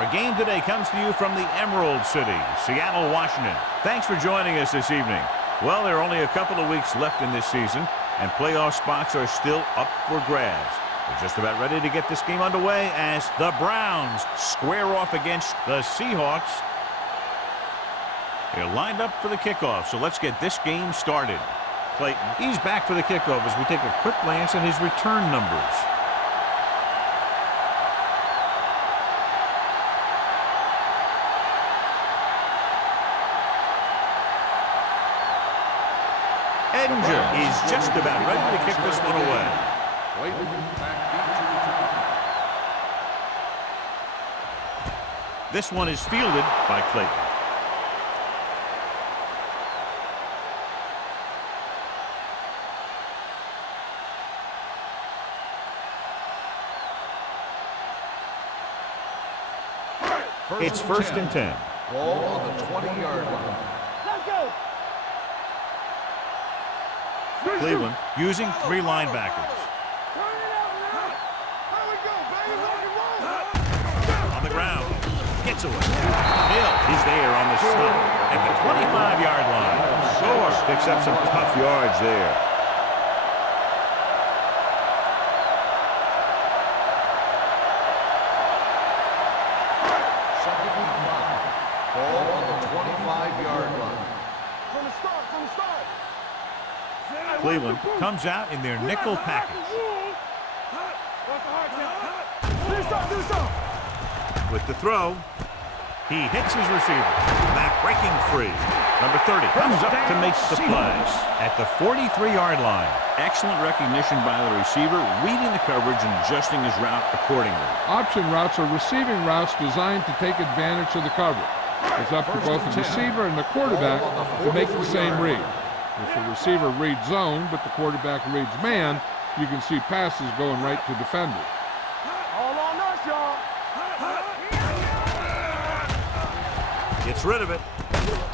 Our game today comes to you from the Emerald City, Seattle, Washington. Thanks for joining us this evening. Well, there are only a couple of weeks left in this season, and playoff spots are still up for grabs. We're just about ready to get this game underway as the Browns square off against the Seahawks. They're lined up for the kickoff, so let's get this game started. Clayton, he's back for the kickoff as we take a quick glance at his return numbers. Edinger is just about ready to kick this one away. This one is fielded by Clayton. It's first and 10. Ball on the 20-yard line. Let's go. Cleveland using three linebackers. On the ground. Gets away. Hill, he's there on the stop at the 25-yard line. Shore picks up some tough yards there. Second and 5. Ball on the 25-yard line. From the start, from the start. Cleveland comes out in their nickel package. With the throw, he hits his receiver. Back breaking free. Number 30 comes up to make the play at the 43-yard line. Excellent recognition by the receiver, reading the coverage and adjusting his route accordingly. Option routes are receiving routes designed to take advantage of the coverage. It's up to both the receiver and the quarterback to make the same read. If the receiver reads zone, but the quarterback reads man, you can see passes going right to defenders. All on us, y'all. Gets rid of it.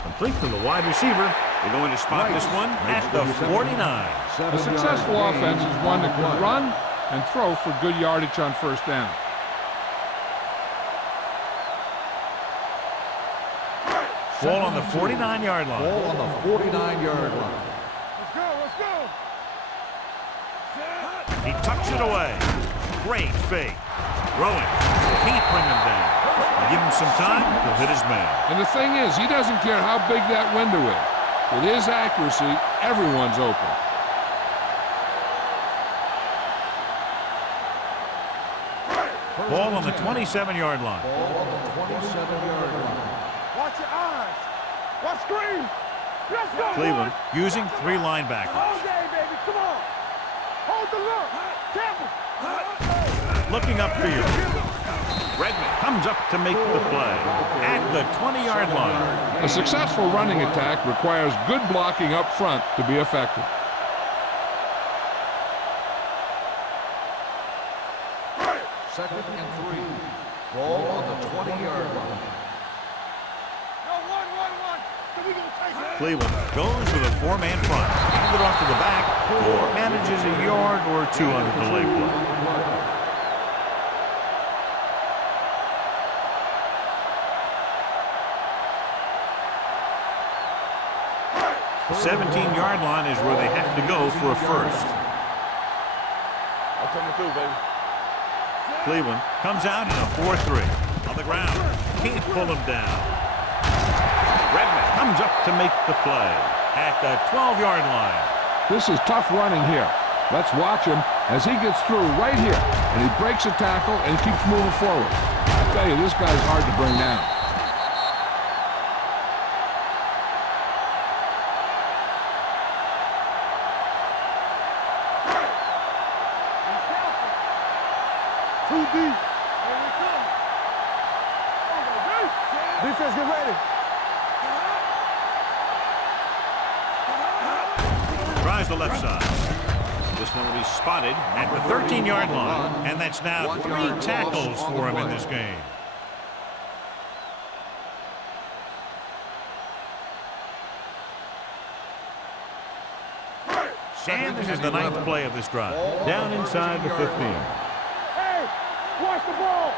Complete to the wide receiver. They're going to spot this one at the 49. A successful offense is one that can run and throw for good yardage on first down. Ball on the 49-yard line. Ball on the 49-yard line. Let's go, let's go. He tucks it away. Great fake. Throwing. Can't bring him down. Give him some time, he'll hit his man. And the thing is, he doesn't care how big that window is. With his accuracy, everyone's open. Ball on the 27-yard line. Ball on the 27-yard line. Watch your eyes. Watch screen. Let's go. Cleveland using three linebackers. All day, baby. Come on. Hold the look. Temple. Looking upfield. Redmond comes up to make the play at the 20-yard line. A successful running attack requires good blocking up front to be effective. Second and 3. Ball on the 20-yard line. Cleveland goes with a four-man front. Hand it off to the back, or manages a yard or two on the delay play. The 17-yard line is where they have to go for a first. I'm coming through, baby. Cleveland comes out in a 4-3. On the ground. Can't pull him down. Redmond comes up to make the play at the 12-yard line. This is tough running here. Let's watch him as he gets through right here, and he breaks a tackle and keeps moving forward. I tell you, this guy's hard to bring down. Too deep. Here we come. Defense, get ready. Tries the left side. This one will be spotted at the 13-yard line. And that's now 3 tackles for him in this game. And this is the 9th play of this drive. Down inside the 15. Hey, watch the ball.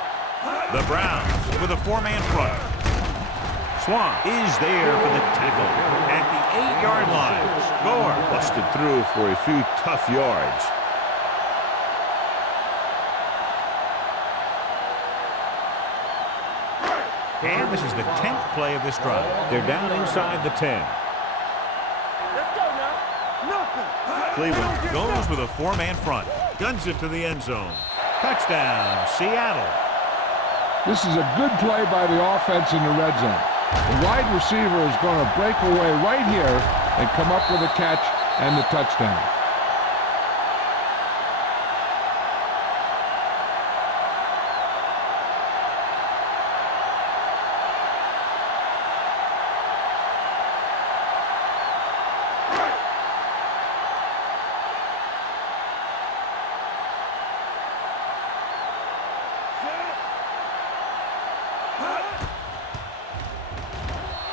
The Browns with a four-man front. Swan is there for the tackle at the 8-yard line. Score. Busted through for a few tough yards. And this is the 10th play of this drive. They're down inside the 10. Let's go now. Nothing. Cleveland goes with a four-man front. Guns it to the end zone. Touchdown, Seattle. This is a good play by the offense in the red zone. The wide receiver is going to break away right here and come up with a catch and the touchdown.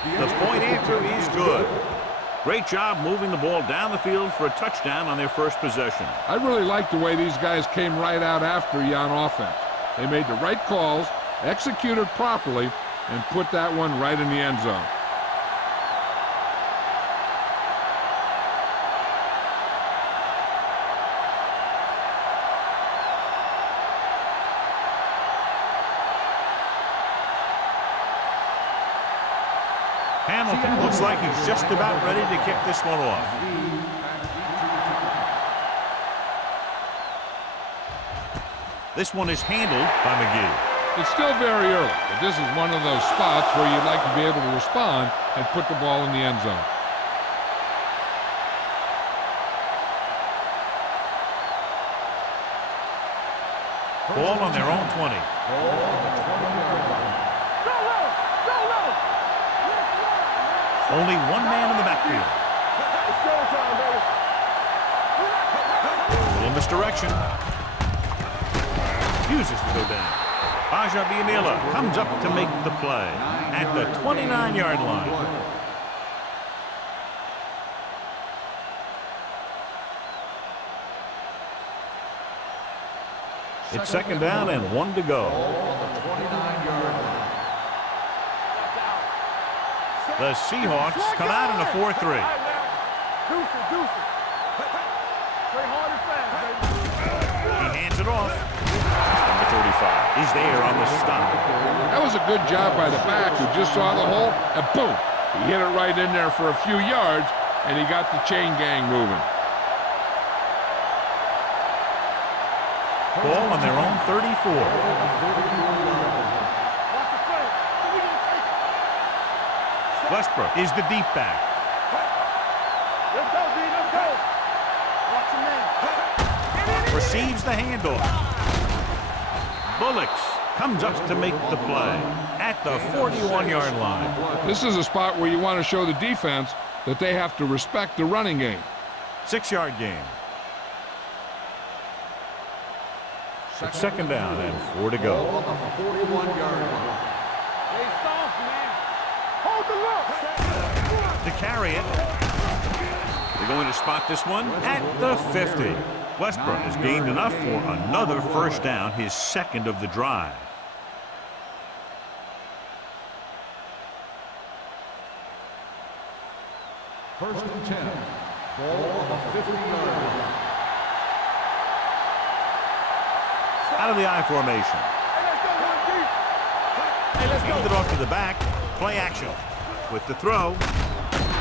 The point after is good. Great job moving the ball down the field for a touchdown on their first possession. I really like the way these guys came right out after you on offense. They made the right calls, executed properly, and put that one right in the end zone. Hamilton looks like he's just about ready to kick this one off. This one is handled by McGee. It's still very early, but this is one of those spots where you'd like to be able to respond and put the ball in the end zone. Ball on their own 20. Only one man in the backfield. A little misdirection. Refuses to go down. Biamila comes up to make the play at the 29-yard line. It's second down and 1 to go. The Seahawks come out in a 4-3. He hands it off. Number 35 is there on the stop. That was a good job by the back who just saw the hole, and boom! He hit it right in there for a few yards, and he got the chain gang moving. Ball on their own 34. Westbrook is the deep back. Let's go, D. Let's go. Watch your man. Receives the handoff. Bullocks comes up to make the play at the 41-yard line. This is a spot where you want to show the defense that they have to respect the running game. 6-yard gain. It's second down and 4 to go. To carry it. They're going to spot this one at the 50. Westbrook has gained enough for another first down, his second of the drive. First and 10. Ball on the 50-yard line. Out of the I formation. Handed it off to the back. Play action. With the throw.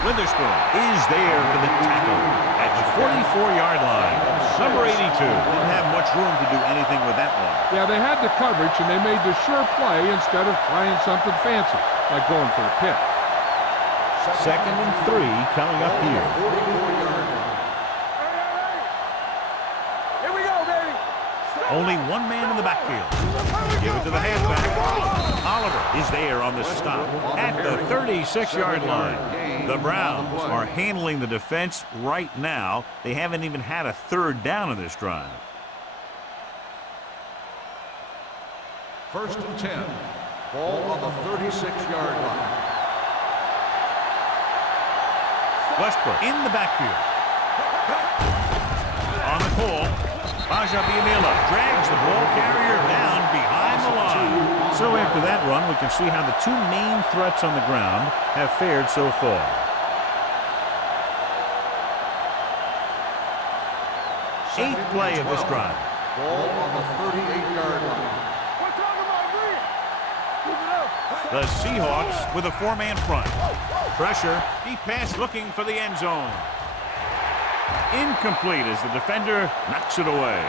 Witherspoon is there for the tackle at the 44-yard line. Number 82 didn't have much room to do anything with that one. Yeah, they had the coverage, and they made the sure play instead of trying something fancy, like going for a pick. Second and 3 coming up here. 44-yard line. Here we go, baby. Only one man in the backfield. Give it to the halfback. Oliver is there on the stop at the 36-yard line. The Browns are handling the defense right now. They haven't even had a third down in this drive. First and 10. Ball on the 36-yard line. Westbrook in the backfield. On the call, Biamila drags the ball carrier down behind the line. So after that run, we can see how the two main threats on the ground have fared so far. Eighth play of this drive. Ball on the 38-yard line. We're talking about green. Keep it up. The Seahawks with a four-man front. Pressure. Deep pass looking for the end zone. Incomplete as the defender knocks it away.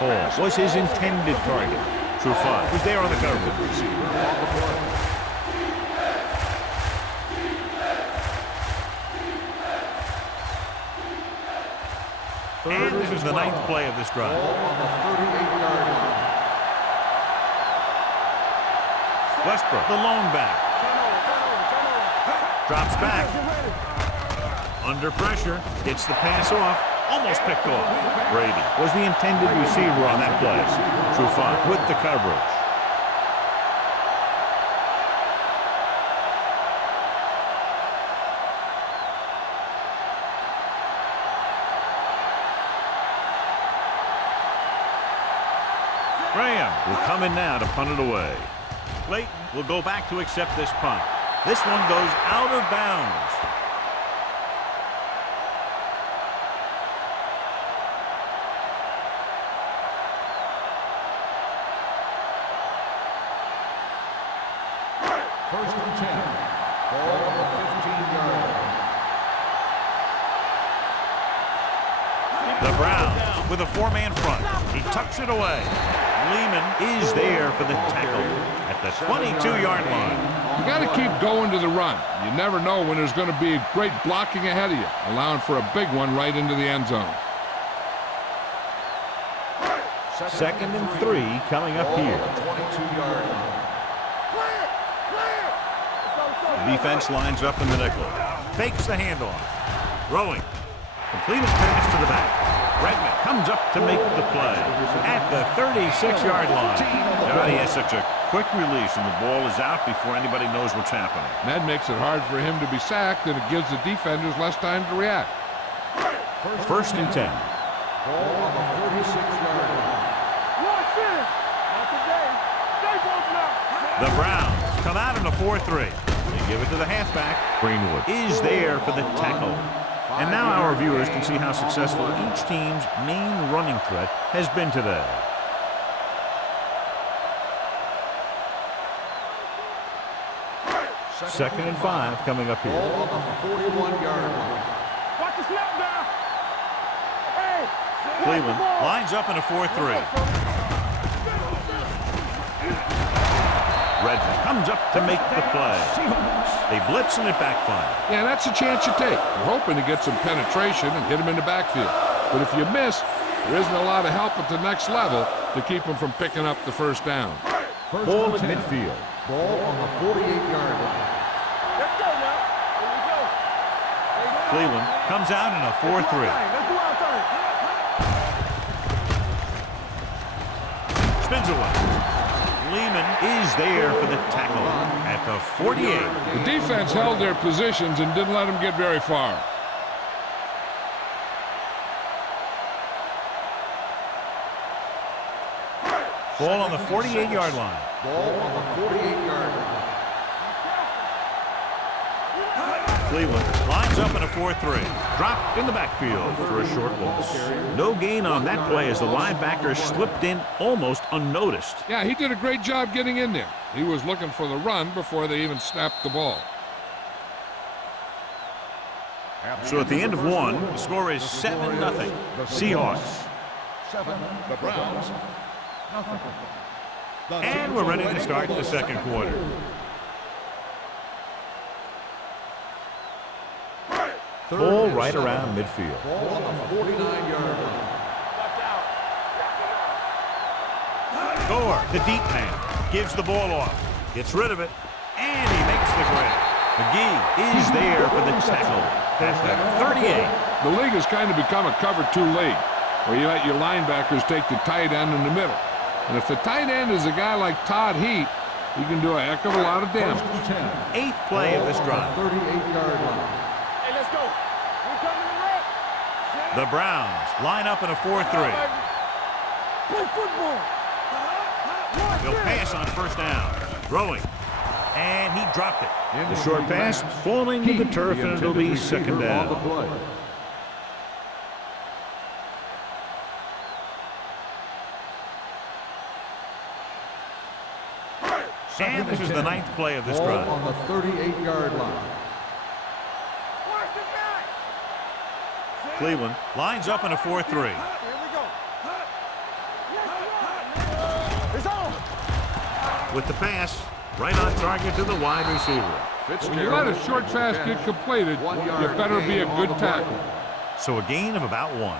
Hall was his intended target. Trufant was there on the coverage. And this is the ninth play of this drive. Ball on the 38-yard line. Westbrook, the lone back. Drops back. Under pressure. Gets the pass off. Almost picked off. Brady was the intended receiver on that play. Trufant with the coverage. Graham will come in now to punt it away. Clayton will go back to accept this punt. This one goes out of bounds. First and 10. Ball on the 15-yard line. The Browns with a four-man front. He tucks it away. Lehman is there for the tackle at the 22-yard line. You got to keep going to the run. You never know when there's going to be great blocking ahead of you, allowing for a big one right into the end zone. Second and 3 coming up here. 22-yard line. The defense lines up in the nickel. Fakes the handoff. Throwing. Completed pass to the back. Redmond comes up to make the play at the 36-yard line. God, he has such a quick release, and the ball is out before anybody knows what's happening. That makes it hard for him to be sacked, and it gives the defenders less time to react. First and 10. Ball on the 46-yard line. Watch this. Not today. Stay both now. The Browns come out in a 4-3. They give it to the halfback. Greenwood is there for the tackle. And now our viewers can see how successful each team's main running threat has been today. Second and 5 coming up here. Ball on the 41-yard line. Watch the snap now. Hey. Cleveland lines up in a 4-3. Redmond comes up to make the play. They blitz and it backfires. Yeah, that's a chance you take. You're hoping to get some penetration and hit him in the backfield. But if you miss, there isn't a lot of help at the next level to keep him from picking up the first down. Ball at midfield. Ball on the 48-yard line. Let's go now. Here we go. Cleveland comes out in a 4-3. Let's do our thing. Spins away. Lehman is there for the tackle at the 48. The defense held their positions and didn't let them get very far. Ball on the 48-yard line. Ball on the 48-yard line. Cleveland lines up in a 4-3. Dropped in the backfield for a short loss. No gain on that play as the linebacker slipped in almost unnoticed. Yeah, he did a great job getting in there. He was looking for the run before they even snapped the ball. So at the end of one, the score is 7-0. Seahawks. 7, the Browns. Nothing. And we're ready to start the second quarter. Ball right around midfield. Ball on the 49-yard line. Gore, the deep man, gives the ball off. Gets rid of it, and he makes the grab. McGee is there for the tackle at the 38. The league has kind of become a cover 2 league, where you let your linebackers take the tight end in the middle. And if the tight end is a guy like Todd Heat, he can do a heck of a lot of damage. 8th play of this drive. 38-yard line. Hey, let's go. We're coming to rep. The Browns line up in a 4-3. Play football. Watch. He'll pass on first down. Throwing. And he dropped it. The short pass falling to the turf, and it'll be second down. And this is the 9th play of this drive. On the 38-yard line. Cleveland lines up in a 4-3. With the pass, right on target to the wide receiver. When you let a short pass get completed, you better be a good tackle. So a gain of about 1.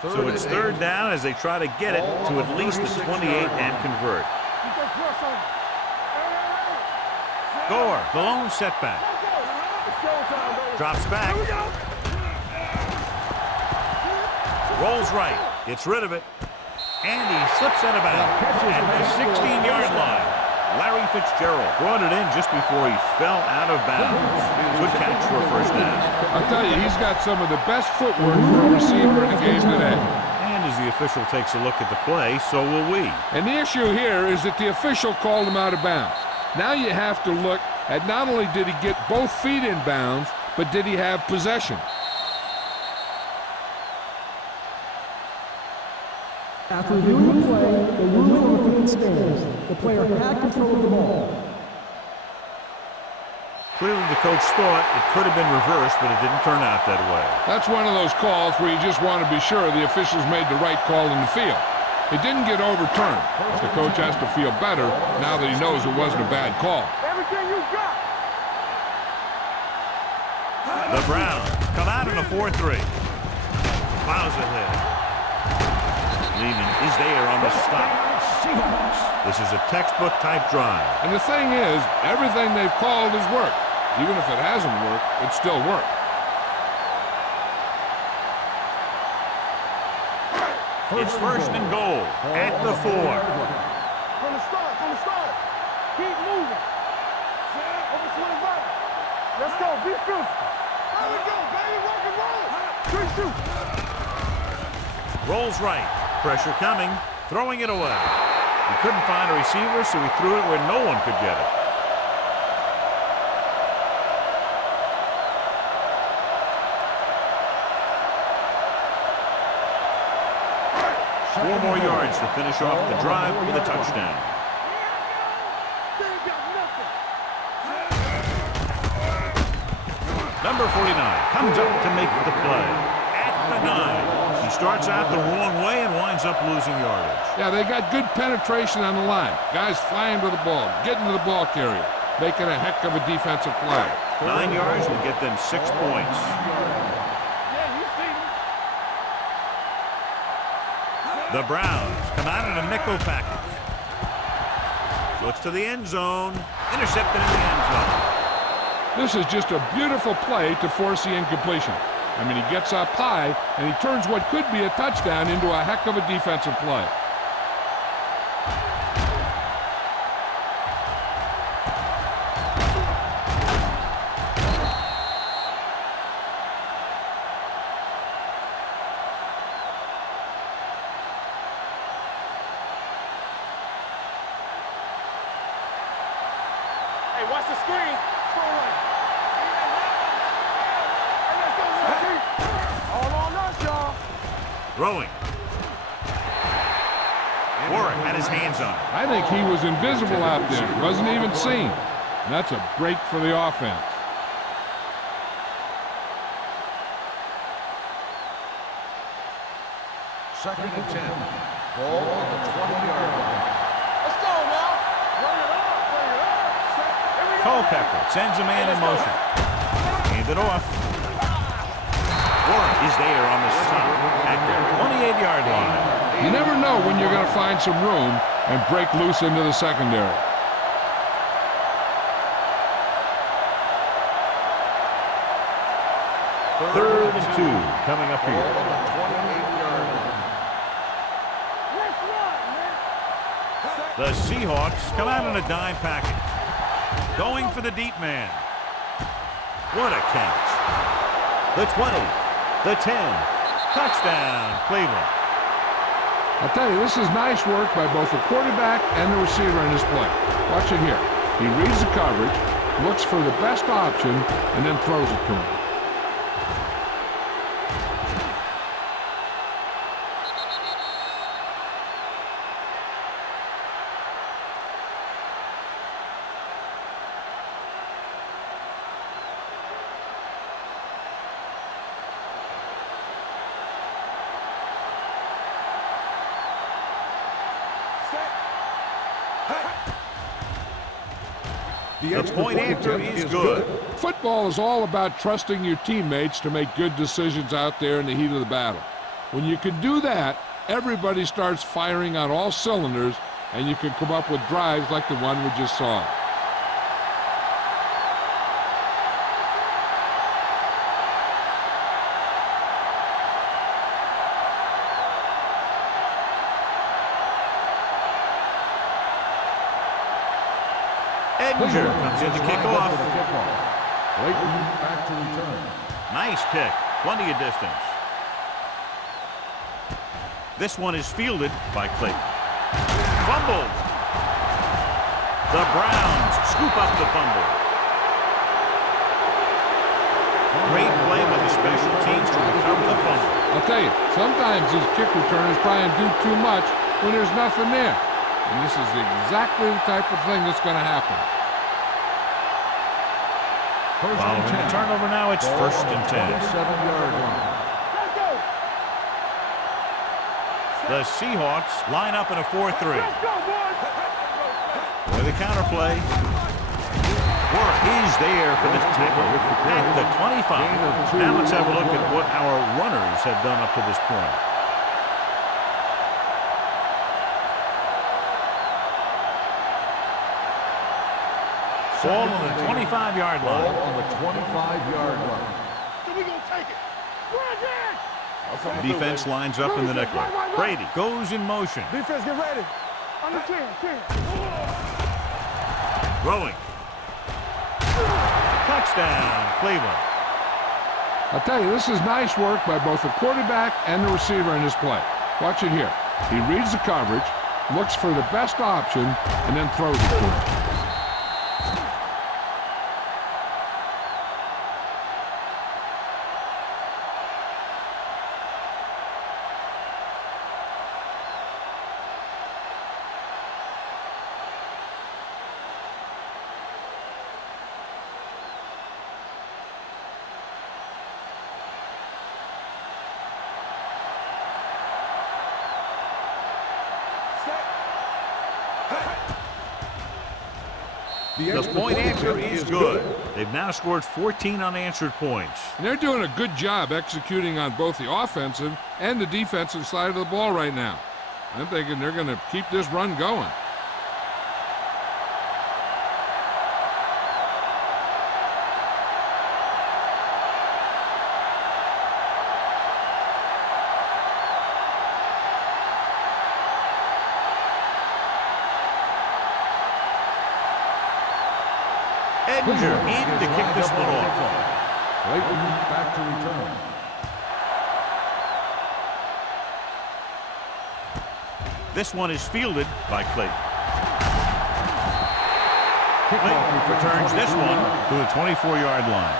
So it's third down as they try to get it to at least the 28 and convert. Gore, the lone setback. Drops back. Rolls right. Gets rid of it. And he slips out of bounds at the 16-yard line. Larry Fitzgerald brought it in just before he fell out of bounds. Good catch for a first down. I'll tell you, he's got some of the best footwork for a receiver in the game today. And as the official takes a look at the play, so will we. And the issue here is that the official called him out of bounds. Now you have to look at not only did he get both feet in bounds, but did he have possession? After reviewing the play, the ruling on the field stands. The player had control of the ball. Clearly the coach thought it could have been reversed, but it didn't turn out that way. That's one of those calls where you just want to be sure the officials made the right call in the field. It didn't get overturned. The coach has to feel better now that he knows it wasn't a bad call. Everything you got. The Browns come out in a 4-3. Plows ahead. Lehman is there on the stop. This is a textbook type drive. And the thing is, everything they've called has worked. Even if it hasn't worked, it still worked. It's first and goal at the 4. From the start. Keep moving. Over 25. Let's go. Be physical. There we go, baby. Rock and roll. Good shoot. Rolls right. Pressure coming. Throwing it away. He couldn't find a receiver, so he threw it where no one could get it. Four more yards to finish off the drive with a touchdown. Number 49 comes up to make the play. At the 9. He starts out the wrong way and winds up losing yardage. Yeah, they got good penetration on the line. Guys flying to the ball, getting to the ball carrier, making a heck of a defensive play. 9 yards will get them 6 points. The Browns come out in a nickel package. So it's to the end zone. Intercepted in the end zone. This is just a beautiful play to force the incompletion. I mean, he gets up high, and he turns what could be a touchdown into a heck of a defensive play. Hey, watch the screen. All on us, y'all. Throwing. Warren had his hands on it. I think he was invisible out there. Wasn't even seen. And that's a break for the offense. Second and 10. Ball on the 20-yard line. Let's go now. Bring it up. Here we go. Culpepper sends a man in motion. Hand it off. Warren is there on the stop at the 28-yard line. You never know when you're going to find some room and break loose into the secondary. Third and 2 coming up Ball here. on the 28-yard line. The Seahawks come out in a dime package. Going for the deep man. What a catch. The 20, the 10, Touchdown, Cleveland. I'll tell you, this is nice work by both the quarterback and the receiver in his play. Watch it here. He reads the coverage, looks for the best option, and then throws it to him. The point after is good. Football is all about trusting your teammates to make good decisions out there in the heat of the battle. When you can do that, everybody starts firing on all cylinders, and you can come up with drives like the one we just saw. Edger comes in to kick off. Clayton back to return. Nice kick. Plenty of distance. This one is fielded by Clayton. Fumbled. The Browns scoop up the fumble. Great play by the special teams to recover the fumble. I'll tell you, sometimes these kick returners try and do too much when there's nothing there. And this is exactly the type of thing that's going to happen. Following the turnover now, it's first and 10. 7-yard line. The Seahawks line up in a 4-3. With the counterplay. Work is there for the tackle at the 25. Now let's have a look at what our runners have done up to this point. Ball on the 25-yard line. Ball on the 25-yard line. So we gonna take it. The defense lines up in the nickel. Brady goes in motion. Defense, get ready. On the 10. Throwing. Touchdown, Cleveland. I'll tell you, this is nice work by both the quarterback and the receiver in his play. Watch it here. He reads the coverage, looks for the best option, and then throws it to him. The point after is good. They've now scored 14 unanswered points. And they're doing a good job executing on both the offensive and the defensive side of the ball right now. I'm thinking they're going to keep this run going. Edger in to kick this one off. Clayton back to return. This one is fielded by Clayton. Clayton returns this one to the 24-yard line.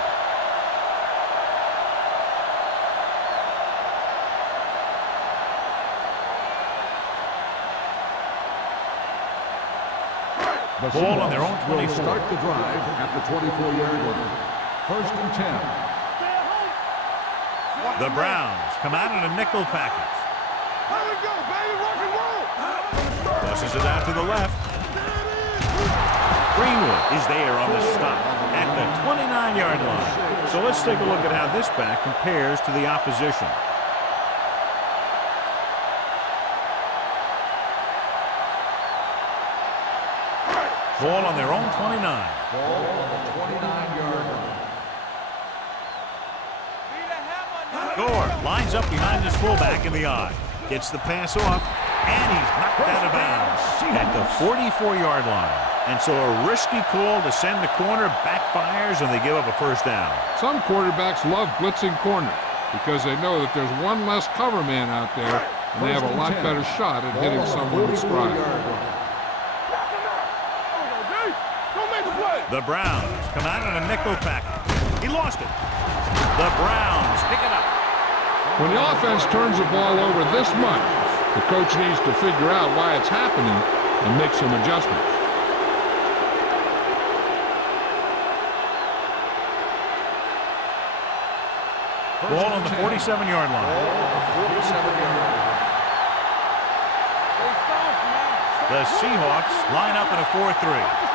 The Ball on their own 24. will start the drive at the 24-yard line. First and 10. The Browns come out in a nickel package. There we go, baby. Rock and roll. Tosses it out to the left. Greenwood is there on the stop at the 29-yard line. So let's take a look at how this back compares to the opposition. Ball on their own 29. Ball on the 29-yard line. Gore lines up behind his fullback in the I. Gets the pass off, and he's knocked out of bounds at the 44-yard line. And so a risky call to send the corner backfires, and they give up a first down. Some quarterbacks love blitzing corners. because they know that there's one less cover man out there, and they have a lot better shot at hitting someone in stride. The Browns come out in a nickel package. He lost it. The Browns pick it up. When the offense turns the ball over this much, the coach needs to figure out why it's happening and make some adjustments. Ball on the 47-yard line. The Seahawks line up in a 4-3.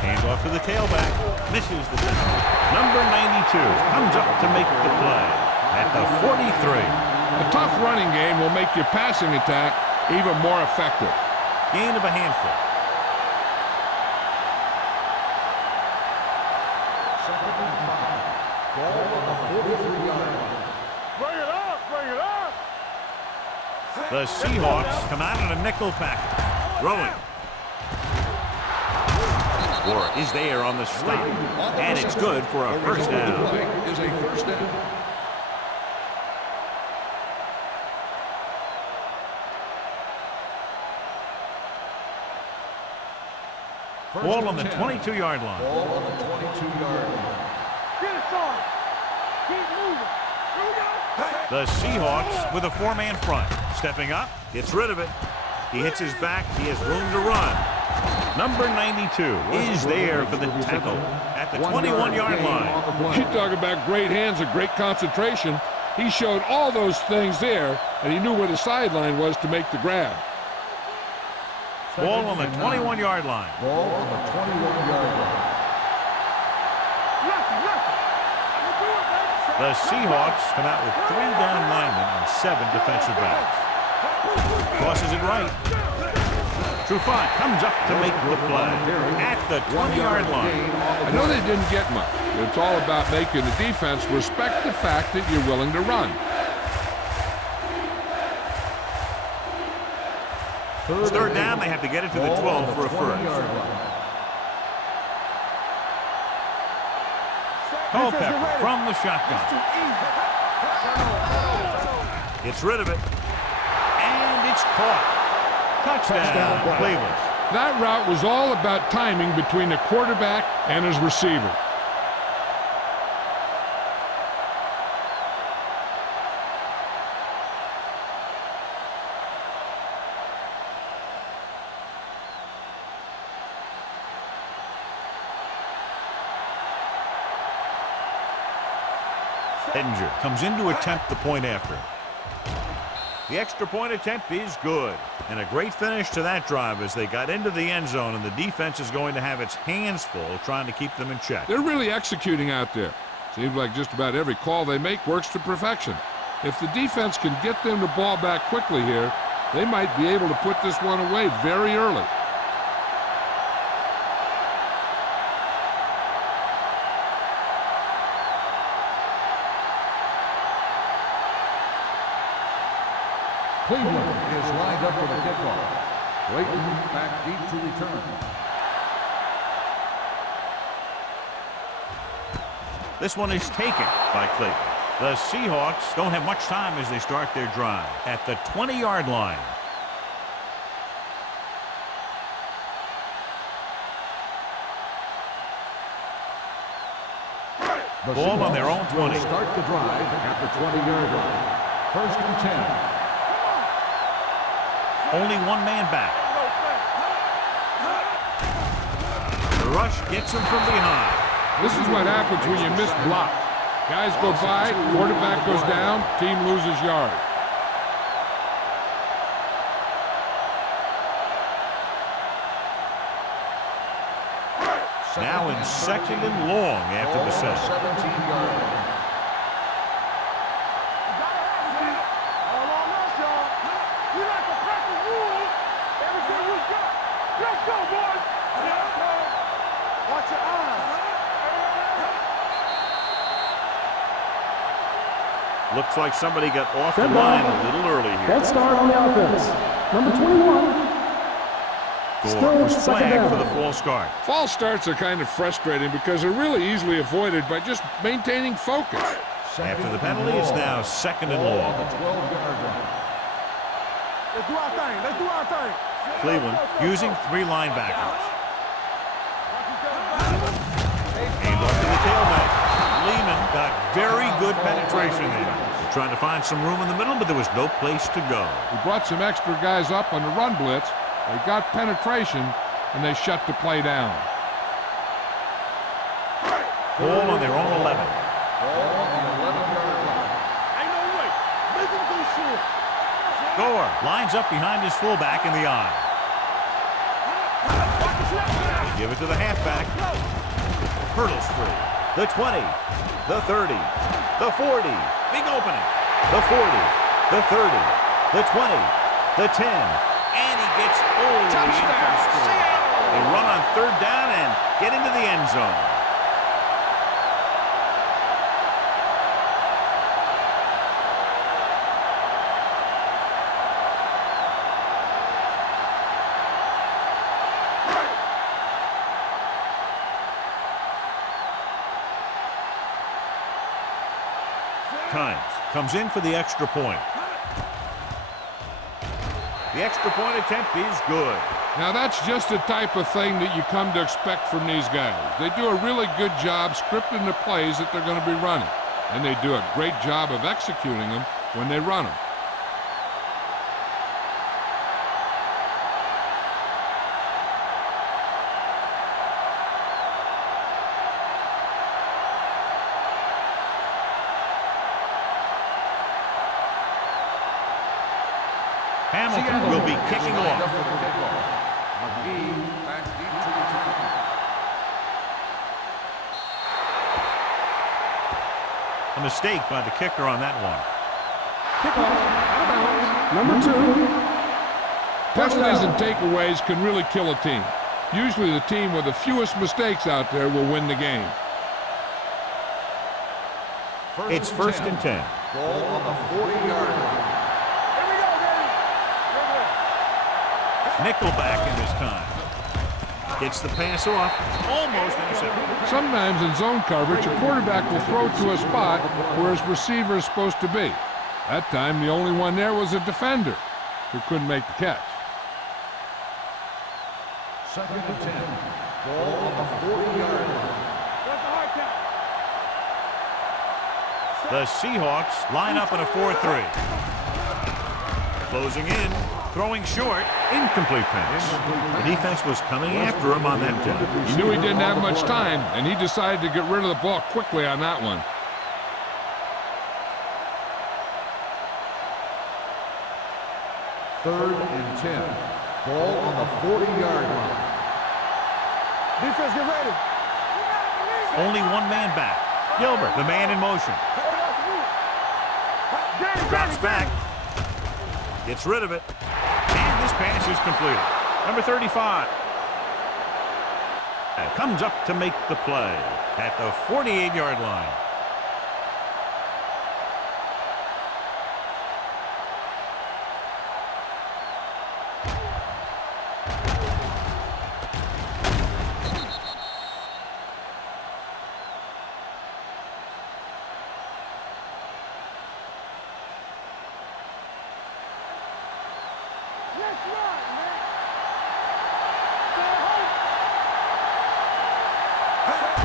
Handoff to the tailback. Misses the tackle. Number 92 comes up to make the play at the 43. A tough running game will make your passing attack even more effective. Gain of a handful. Second and 5. Ball on the 43-yard line. Bring it up, bring it up. The Seahawks come out in a nickel package. Rolling. Warwick is there on the stop, and it's good for a first down. Is a first down. Ball on the 22-yard line. Ball on the 22-yard line. Get it started. Keep moving. Here we go. The Seahawks with a four-man front. Stepping up, gets rid of it. He hits his back. He has room to run. Number 92 is there for the tackle at the 21-yard line. You talk about great hands and great concentration. He showed all those things there, and he knew where the sideline was to make the grab. Ball on the 21-yard line. Ball on the 21-yard line. The Seahawks come out with 3 down linemen and 7 defensive backs. Crosses it right. Trufant comes up to make the play at the 20-yard line. I know they didn't get much, but it's all about making the defense respect the fact that you're willing to run. It's third down. They have to get it to the 12 for a first. Culpepper from the shotgun. Gets rid of it. And it's caught. Touchdown, Cleveland. That route was all about timing between the quarterback and his receiver. Ettinger comes in to attempt the point after. The extra point attempt is good. And a great finish to that drive as they got into the end zone, and the defense is going to have its hands full trying to keep them in check. They're really executing out there. Seems like just about every call they make works to perfection. If the defense can get them the ball back quickly here, they might be able to put this one away very early. Cleveland is lined up for the kickoff. Clayton back deep to return. This one is taken by Clayton. The Seahawks don't have much time as they start their drive at the 20-yard line. Ball on their own 20. Start the drive at the 20-yard line. First and 10. Only one man back. The rush gets him from behind. This is what happens when you miss block. Guys go by, quarterback goes down, team loses yard. Now in second and long after the set. 17-yard line. Looks like somebody got off the line a little early here. Dead start on the offense. Number 21. Gore Still was second flagged down. for the false start. False starts are kind of frustrating because they're really easily avoided by just maintaining focus. After the penalty, it's now second and long. The 12-yard line. Let's do our thing. Let's do our thing. Cleveland using 3 linebackers. Aimed off to the tailback. Lehman got very good penetration there. They're trying to find some room in the middle, but there was no place to go. He brought some extra guys up on the run blitz. They got penetration, and they shut the play down. Ball on their own 11. Ball on the 11-yard line. Ain't no way. Make him go short. Gore lines up behind his fullback in the eye. They give it to the halfback. Hurdles free. The 20, the 30, the 40. Big opening. The 40, the 30, the 20, the 10. And he gets all the way into the score. They run on 3rd down and get into the end zone. Times comes in for the extra point. The extra point attempt is good. Now that's just the type of thing that you come to expect from these guys. They do a really good job scripting the plays that they're going to be running. And they do a great job of executing them when they run them. Hamilton will be kicking Lined up off. for the kickoff. McGee back deep to return. A mistake by the kicker on that one. Kickoff, out of bounds. Number 2. Penalties and takeaways can really kill a team. Usually the team with the fewest mistakes out there will win the game. It's first and 10. Ball on the 40-yard line. Here we go, baby. Nickelback in this time. Gets the pass off. Almost intercepted. Sometimes in zone coverage, a quarterback will throw to a spot where his receiver is supposed to be. That time, the only one there was a defender who couldn't make the catch. Second and 10. Ball on the 40-yard line. That's the hard count. The Seahawks line up in a 4-3. Closing in, throwing short, incomplete pass. The defense was coming after him on that jump. He knew he didn't have much time, and he decided to get rid of the ball quickly on that one. Third and 10. Ball on the 40-yard line. Defense, get ready. Only one man back. Gilbert, the man in motion. Drops back. Gets rid of it. And this pass is completed. Number 35. Comes up to make the play at the 48-yard line.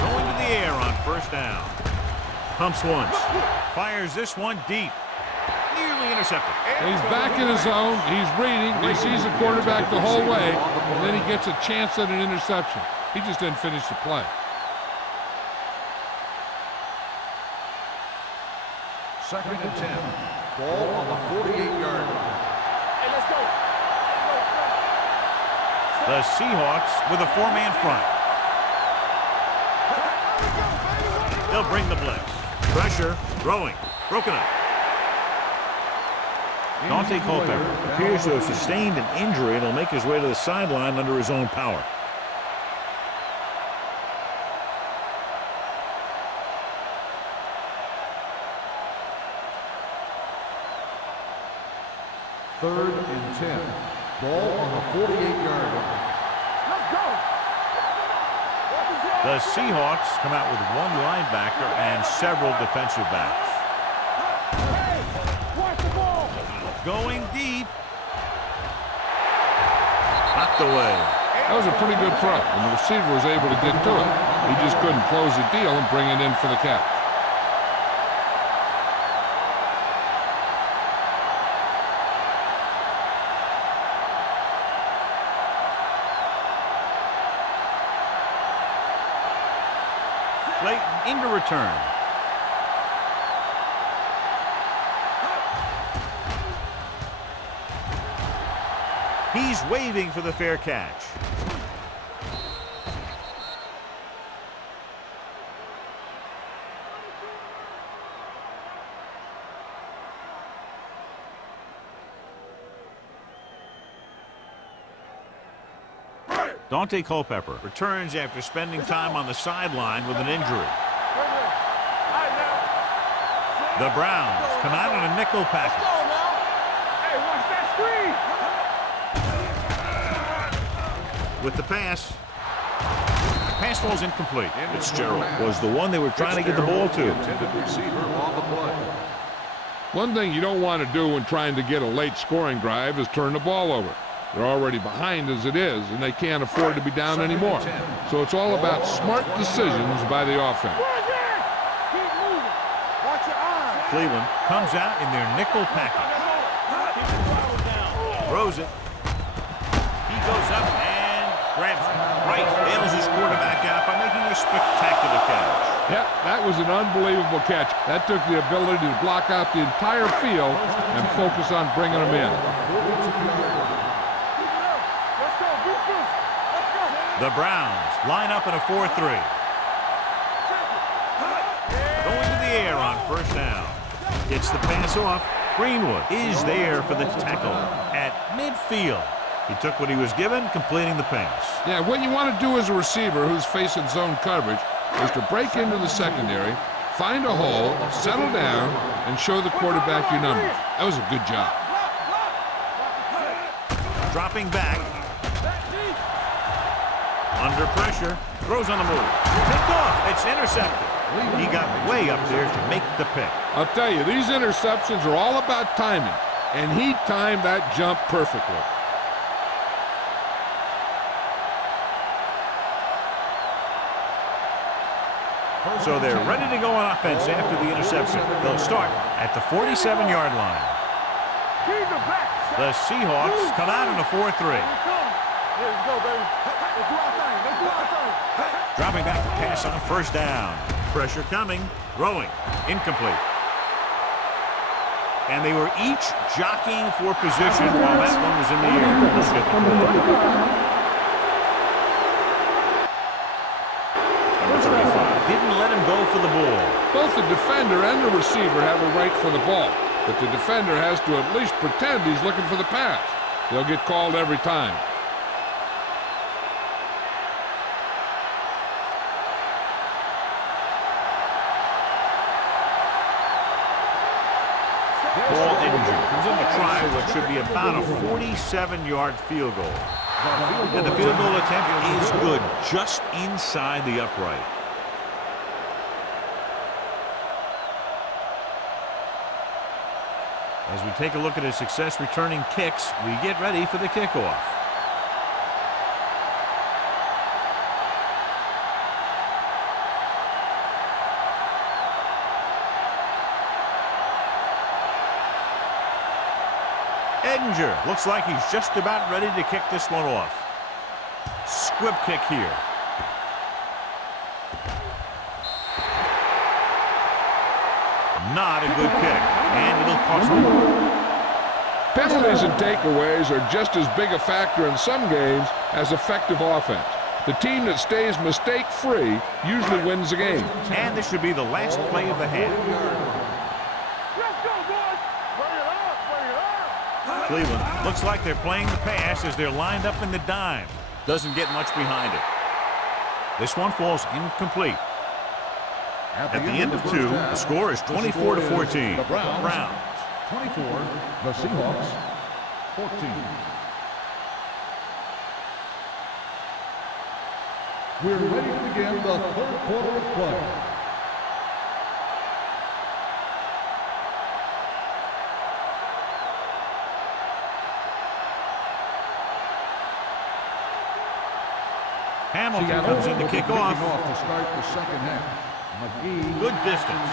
Going to the air on first down. Pumps once. Fires this one deep. Nearly intercepted. He's back in his zone. He's reading. He sees the quarterback the whole way, and then he gets a chance at an interception. He just didn't finish the play. Second and 10. Ball on the 48-yard line. Hey, let's go. The Seahawks with a 4-man front. They'll bring the blitz. Pressure, throwing, broken up. Dante Culpepper appears to have sustained an injury and will make his way to the sideline under his own power. Third and 10. Ball on the 48-yard line. The Seahawks come out with one linebacker and several defensive backs. Going deep. Knocked away. That was a pretty good throw, and the receiver was able to get to it. He just couldn't close the deal and bring it in for the catch. Clayton into return. He's waving for the fair catch. Dante Culpepper returns after spending time on the sideline with an injury. The Browns come out on a nickel package. Hey, watch that screen. With the pass. Pass falls incomplete. Fitzgerald was the one they were trying to get the ball to. One thing you don't want to do when trying to get a late scoring drive is turn the ball over. They're already behind as it is, and they can't afford to be down anymore. So it's all about smart decisions by the offense. Keep moving. Watch your eyes. Cleveland comes out in their nickel package. Throws it. He goes up and grabs it. Right, bails his quarterback out by making a spectacular catch. Yeah, that was an unbelievable catch. That took the ability to block out the entire field and focus on bringing them in. The Browns line up in a 4-3. Going to the air on first down. Gets the pass off. Greenwood is there for the tackle at midfield. He took what he was given, completing the pass. Yeah, what you want to do as a receiver who's facing zone coverage is to break into the secondary, find a hole, settle down, and show the quarterback your numbers. That was a good job. Dropping back. Under pressure. Throws on the move. Picked off. It's intercepted. He got way up there to make the pick. I'll tell you, these interceptions are all about timing, and he timed that jump perfectly. So they're ready to go on offense after the interception. They'll start at the 47-yard line. The Seahawks come out in a 4-3. Dropping back to pass on first down. Pressure coming. Throwing. Incomplete. And they were each jockeying for position while that one was in the air. Number 35 didn't let him go for the ball. Both the defender and the receiver have a right for the ball, but the defender has to at least pretend he's looking for the pass. They'll get called every time. Ball injured. Comes in to try what should be about a 47-yard field goal. And the field goal attempt is good, just inside the upright. As we take a look at his success returning kicks, we get ready for the kickoff. Edinger looks like he's just about ready to kick this one off. Squib kick here. Not a good kick, and it'll cost him. Penalties and takeaways are just as big a factor in some games as effective offense. The team that stays mistake-free usually wins the game. And this should be the last play of the half. Let's go, boys. Bring it up, bring it up. Cleveland looks like they're playing the pass as they're lined up in the dime. Doesn't get much behind it. This one falls incomplete. At the end of two, the score is 24-14. The Browns. 24, the Seahawks, 14. We're ready to begin the third quarter of play. Hamilton comes in to kick off. To start the second half. McGee. Good distance.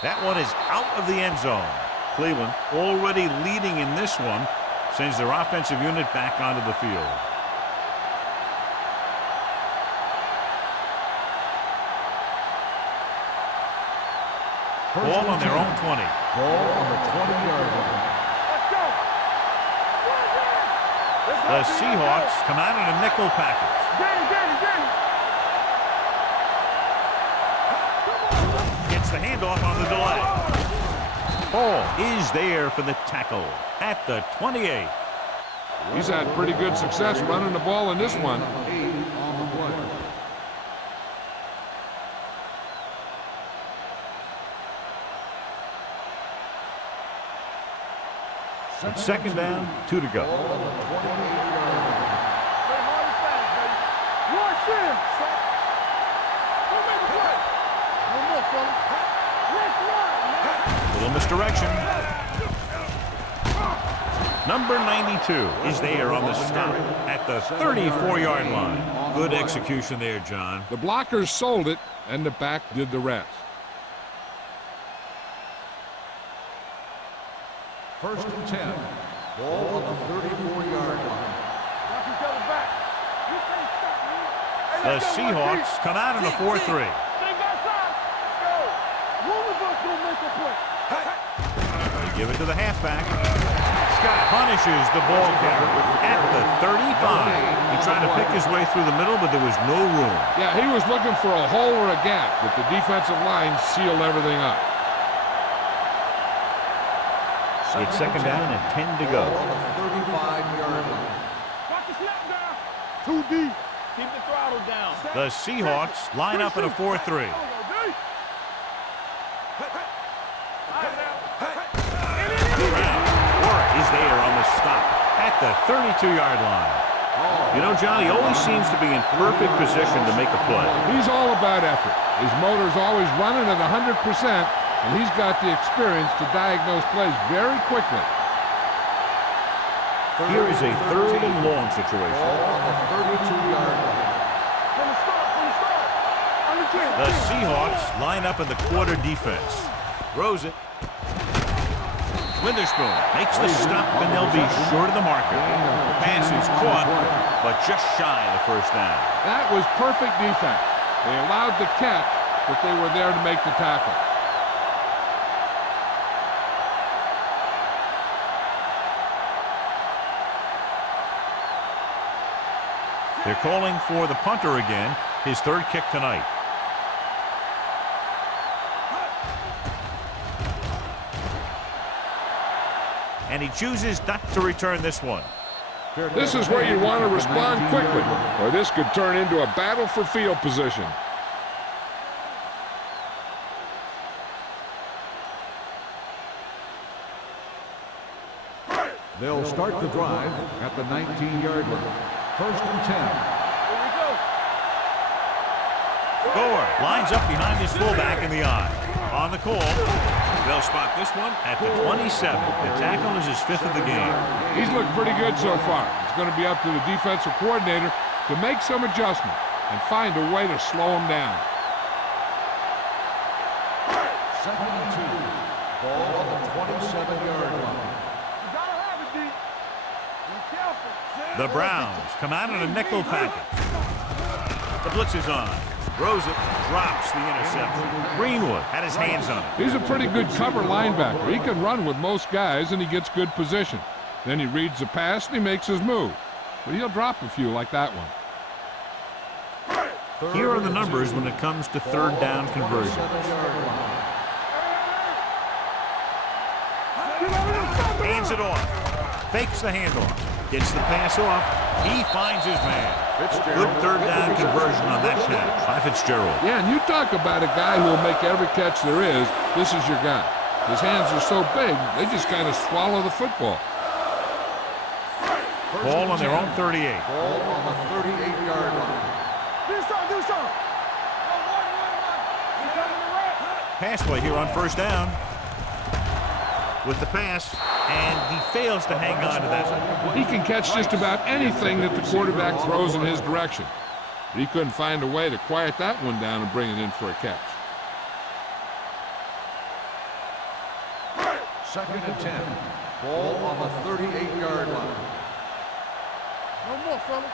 That one is out of the end zone. Cleveland, already leading in this one, sends their offensive unit back onto the field. Ball on their own 20. Ball on the 20-yard line. Let's go. The Seahawks come out in a nickel package. Danny. Gets the handoff on the delay. Ball is there for the tackle at the 28. He's had pretty good success running the ball in this one. 8 on the play. It's second down, 2 to go. Play hard and fast, baby. Rush in. Don't make a play. One more, fella. Let's run, man. Little misdirection. Number 92 is there on the stop at the 34-yard line. Good execution there, John. The blockers sold it, and the back did the rest. First and 10. Ball on the 34-yard line. Knock each other back. You can't stop me. Hey, The let's go, Seahawks Marquise. come out in a 4-3. Stay outside. Let's go. One of us gonna make a play. They give it to the halfback. Scott punishes the ball carrier at the 35. He tried to pick his way through the middle, but there was no room. Yeah, he was looking for a hole or a gap, but the defensive line sealed everything up. It's second down and 10 to go. Ball on the 35-yard line. Watch the snap down. Too deep. Keep the throttle down. The Seahawks line up in a 4-3. Warren is there on the stop at the 32-yard line. You know, John, he always seems to be in perfect position to make a play. He's all about effort. His motor's always running at 100%, and he's got the experience to diagnose plays very quickly. Here is a third and long situation. Ball on the 32-yard line. From the start. Understand. The Seahawks line up in the quarter defense. Throws it. Witherspoon makes the stop, and they'll be short of the marker. The pass is caught, but just shy of the first down. That was perfect defense. They allowed the catch, but they were there to make the tackle. They're calling for the punter again, his third kick tonight. And he chooses not to return this one. This is where you want to respond quickly, or this could turn into a battle for field position. They'll start the drive at the 19-yard line. First and 10. Here we go. Gore lines up behind his fullback in the eye. On the call, they'll spot this one at the 27. The tackle is his fifth of the game. He's looked pretty good so far. It's going to be up to the defensive coordinator to make some adjustment and find a way to slow him down. Second and 2. Ball on the 27-yard line. You gotta have it, D. Be careful. The Browns come out in a nickel package. The blitz is on. Throws it, drops the interception. Greenwood had his hands on it. He's a pretty good cover linebacker. He can run with most guys, and he gets good position. Then he reads the pass, and he makes his move. But he'll drop a few like that one. Here are the numbers when it comes to third down conversions. Hands it off. Fakes the handoff. Gets the pass off. He finds his man. Good third down conversion on that catch by Fitzgerald. Yeah, and you talk about a guy who will make every catch there is. This is your guy. His hands are so big, they just kind of swallow the football. Ball on their own 38. Ball on the 38-yard line. Do something. Pass play here on first down. With the pass, and he fails to hang on to that. He can catch just about anything that the quarterback throws in his direction. But he couldn't find a way to quiet that one down and bring it in for a catch. 2nd and 10. Ball on the 38-yard line. No more, fella.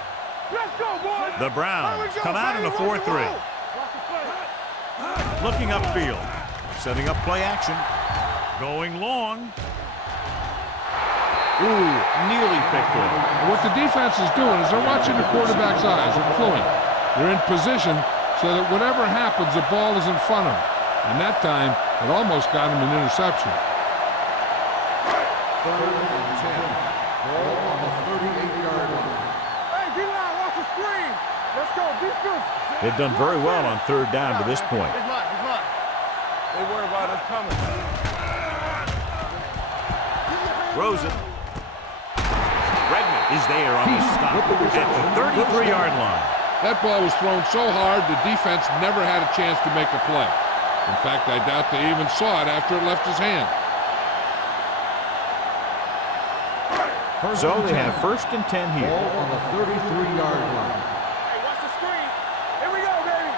Let's go, boys. The Browns come out in a 4-3. Looking upfield. Setting up play action. Going long. Ooh, nearly picked off. What the defense is doing is they're watching the quarterback's eyes. They're cluing. They're in position so that whatever happens, the ball is in front of them. And that time, it almost got him an interception. 3rd and 10. Ball on the 38-yard line. Hey, D-line, watch the screen. Let's go. Be good. They've done very well on third down to this point. He's mine. They worry about us coming. Throws it. Redmond is there on the stop at the 33-yard line. That ball was thrown so hard, the defense never had a chance to make a play. In fact, I doubt they even saw it after it left his hand. So they have 1st and 10 here. Ball on the 33-yard line. Hey, watch the screen. Here we go, baby.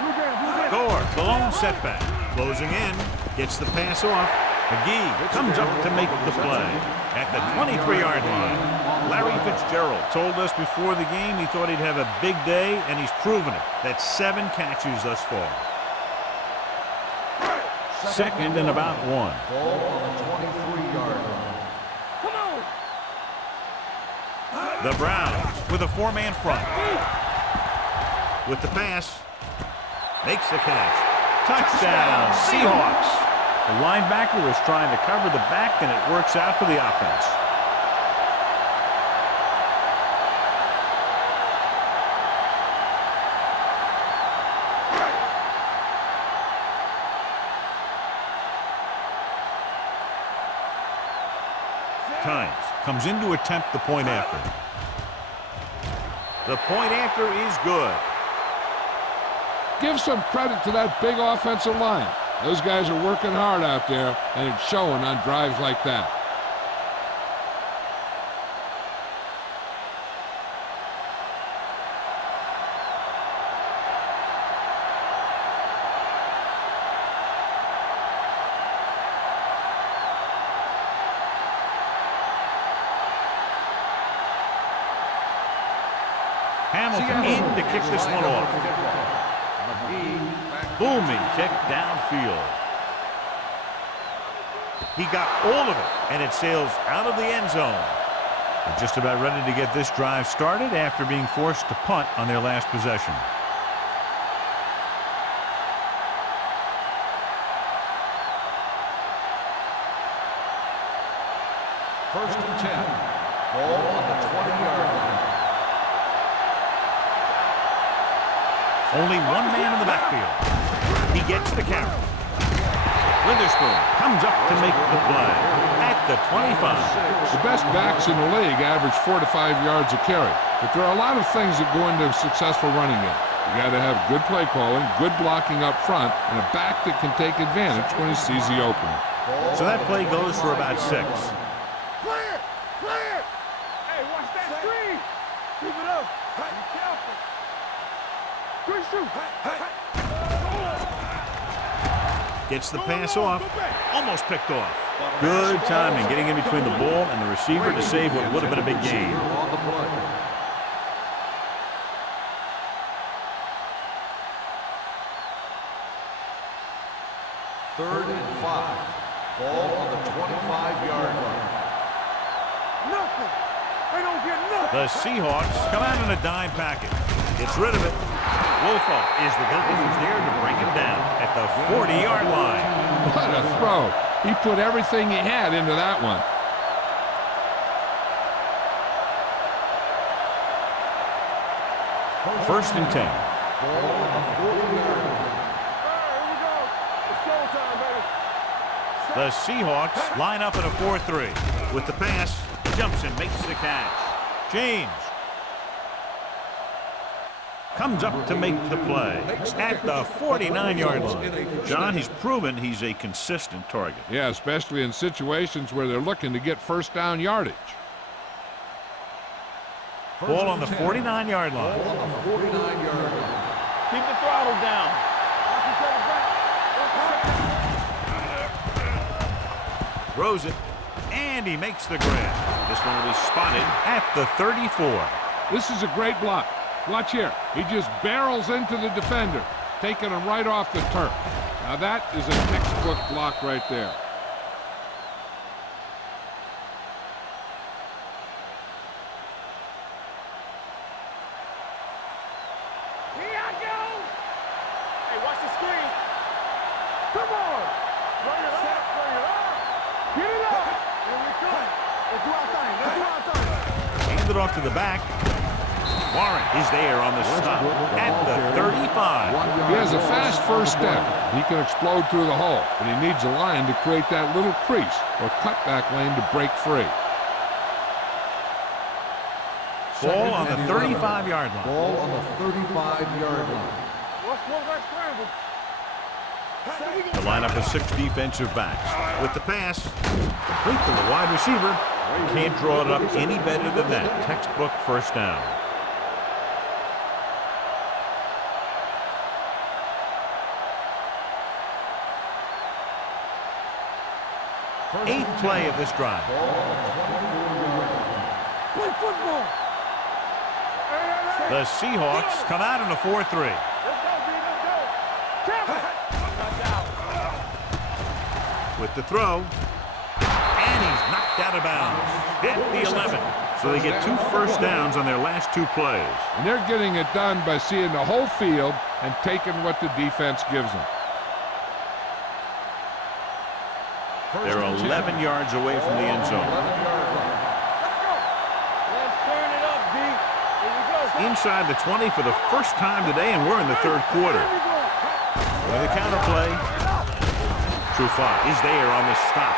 Blue down. Gore, the lone setback. Closing in, gets the pass off. McGee comes up to make the play at the 23-yard line. Larry Fitzgerald told us before the game he thought he'd have a big day, and he's proven it. That's 7 catches thus far. 2nd and about 1. Ball on the 23-yard line. Come on. The Browns with a 4-man front. With the pass, makes the catch. Touchdown, Seahawks. The linebacker was trying to cover the back, and it works out for the offense. Times comes in to attempt the point after. The point after is good. Give some credit to that big offensive line. Those guys are working hard out there, and it's showing on drives like that. Hamilton in to kick this one off. Booming kick downfield. He got all of it, and it sails out of the end zone. They're just about ready to get this drive started after being forced to punt on their last possession. First and 10. Ball on the 20-yard line. Only one man in the backfield. He gets the carry. Witherspoon comes up to make the play at the 25. The best backs in the league average 4 to 5 yards a carry. But there are a lot of things that go into a successful running game. You got to have good play calling, good blocking up front, and a back that can take advantage when he sees the opening. So that play goes for about 6. Clear! Hey, watch that screen! Keep it up! Be careful! Good shoot! Gets the pass off. Almost picked off. Good timing getting in between the ball and the receiver to save what would have been a big gain. On the play. Third and 5. Ball on the 25-yard line. Nothing! They don't get nothing! The Seahawks come out in a dime package. Gets rid of it. Wolfo is the guy who's there to bring him down at the 40-yard line. What a throw. He put everything he had into that one. First and 10. Ball on the 40-yard line. Here we go! It's showtime, baby! The Seahawks line up in a 4-3. With the pass, jumps and makes the catch. James comes up to make the play at the 49-yard line. John, he's proven he's a consistent target. Yeah, especially in situations where they're looking to get first down yardage. Ball on the 49-yard line. Ball on the 49-yard line. Keep the throttle down. Throws it, and he makes the grab. This one will be spotted at the 34. This is a great block. Watch here. He just barrels into the defender, taking him right off the turf. Now that is a textbook block right there. Here I go. Hey, watch the screen. Come on. Bring it up. Bring it up. Get it up. Here we come. Let's do our thing. Let's do our thing. Hand it off to the back. Warren is there on the stop at the 35. He has a fast first step. He can explode through the hole, but he needs a line to create that little crease or cutback lane to break free. Ball on the 35-yard line. Ball on the 35-yard line. What's quarterback scramble? The lineup of 6 defensive backs. With the pass, complete to the wide receiver. Can't draw it up any better than that. Textbook first down. Eighth play of this drive. Play football. The Seahawks come out in a 4-3. Let's go, B. Let's go. Tap it. With the throw, and he's knocked out of bounds at the 11. So they get 2 first downs on their last 2 plays. And they're getting it done by seeing the whole field and taking what the defense gives them. They're 11 yards away from the end zone. Let's turn it up, B. Here we go. Inside the 20 for the first time today, and we're in the 3rd quarter. With a counter play, Trufant is there on the stop.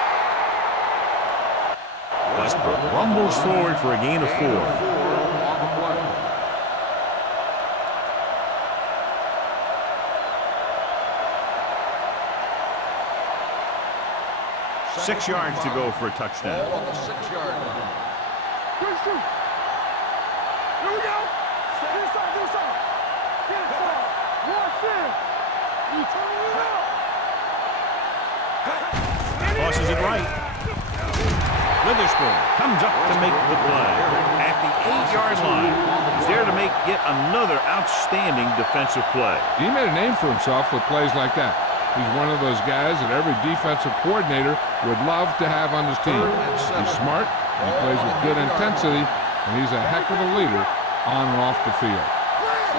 Westbrook rumbles forward for a gain of 4. 6 yards to go for a touchdown. Ball on the 6-yard line. Good shoot. Here we go. Stay inside, do something. Get it far. Watch in. You turn it up. Tosses it right. Witherspoon comes up to make the play. At the 8-yard line, he's there to make yet another outstanding defensive play. He made a name for himself with plays like that. He's one of those guys that every defensive coordinator would love to have on his team. He's smart, he plays with good intensity, and he's a heck of a leader on and off the field.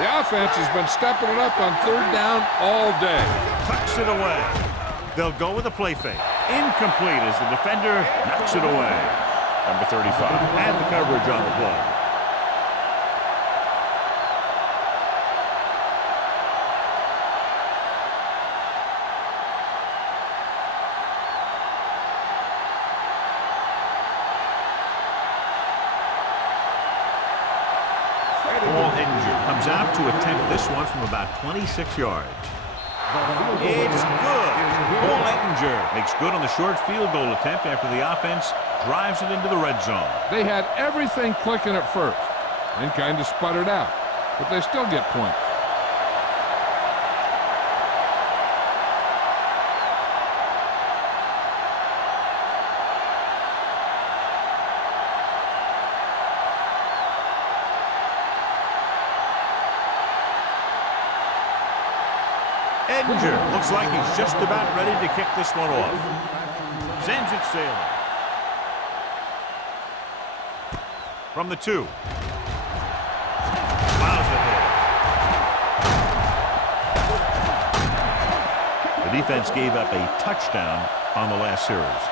The offense has been stepping it up on 3rd down all day. Tucks it away. They'll go with a play fake. Incomplete as the defender knocks it away. Number 35 had the coverage on the play. Comes out to attempt this one from about 26 yards. It's good. Paul Ettinger makes good on the short field goal attempt after the offense drives it into the red zone. They had everything clicking at first and kind of sputtered out, but they still get points. Ettinger looks like he's just about ready to kick this one off. Sends it sailing. From the 2. Plows it in. The defense gave up a touchdown on the last series.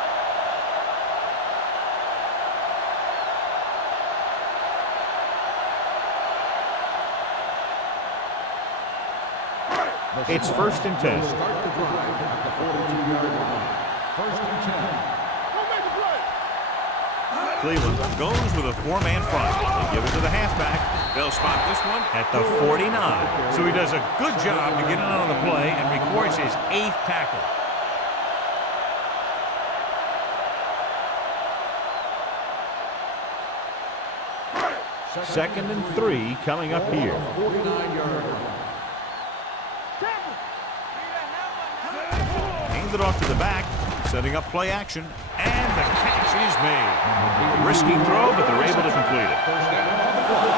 It's 1st and 10. Start the drive at the 42-yard line. 1st and 10. Who made the play? Cleveland goes with a 4-man front. They give it to the halfback. They'll spot this one at the 49. So he does a good job to get in on the play and records his 8th tackle. Second and 3 coming up here. 49-yard line. Hands it off to the back, setting up play action, and the catch is made. A risky throw, but they're able to complete it. First down on the play.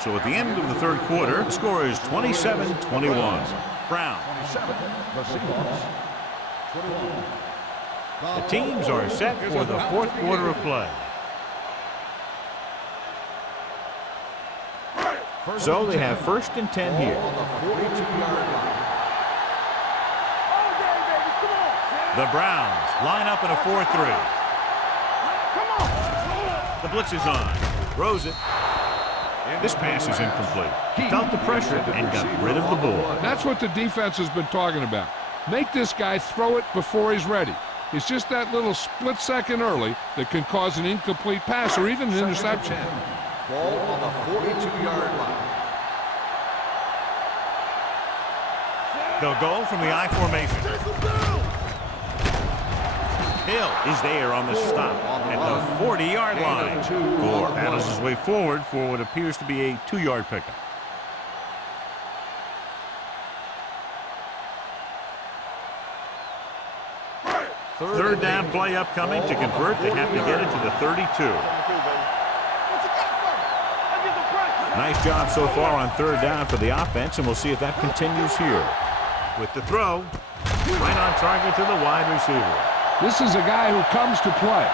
So at the end of the third quarter, the score is 27-21. Brown. 27, the Seahawks. 21. The teams are set for the fourth quarter of play. So they have first and 10 here. On the 42-yard line. The Browns line up in a 4-3. The blitz is on. Throws it. This pass is incomplete. He felt the pressure and got rid of the ball. That's what the defense has been talking about. Make this guy throw it before he's ready. It's just that little split second early that can cause an incomplete pass or even an interception. Ball on the 42-yard line. They'll go from the I formation. Hill is there on the stop at the 40-yard line. Gore battles his way forward for what appears to be a 2-yard pickup. Third down play upcoming. To convert, they have to get it to the 32. Nice job so far on third down for the offense, and we'll see if that continues here. With the throw, right on target to the wide receiver. This is a guy who comes to play,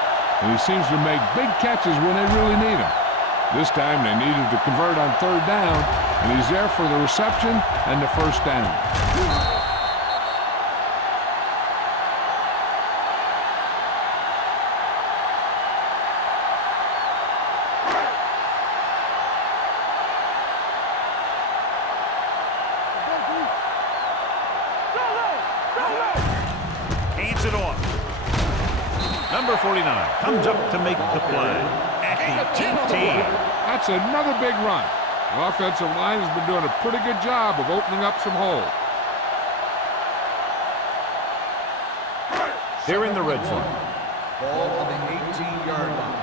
and he seems to make big catches when they really need him. This time they needed to convert on third down, and he's there for the reception and the first down. Hands it off. Number 49 comes up to make the play at the 18. That's another big run. The offensive line has been doing a pretty good job of opening up some holes. They're in the red zone. Ball on the 18-yard line.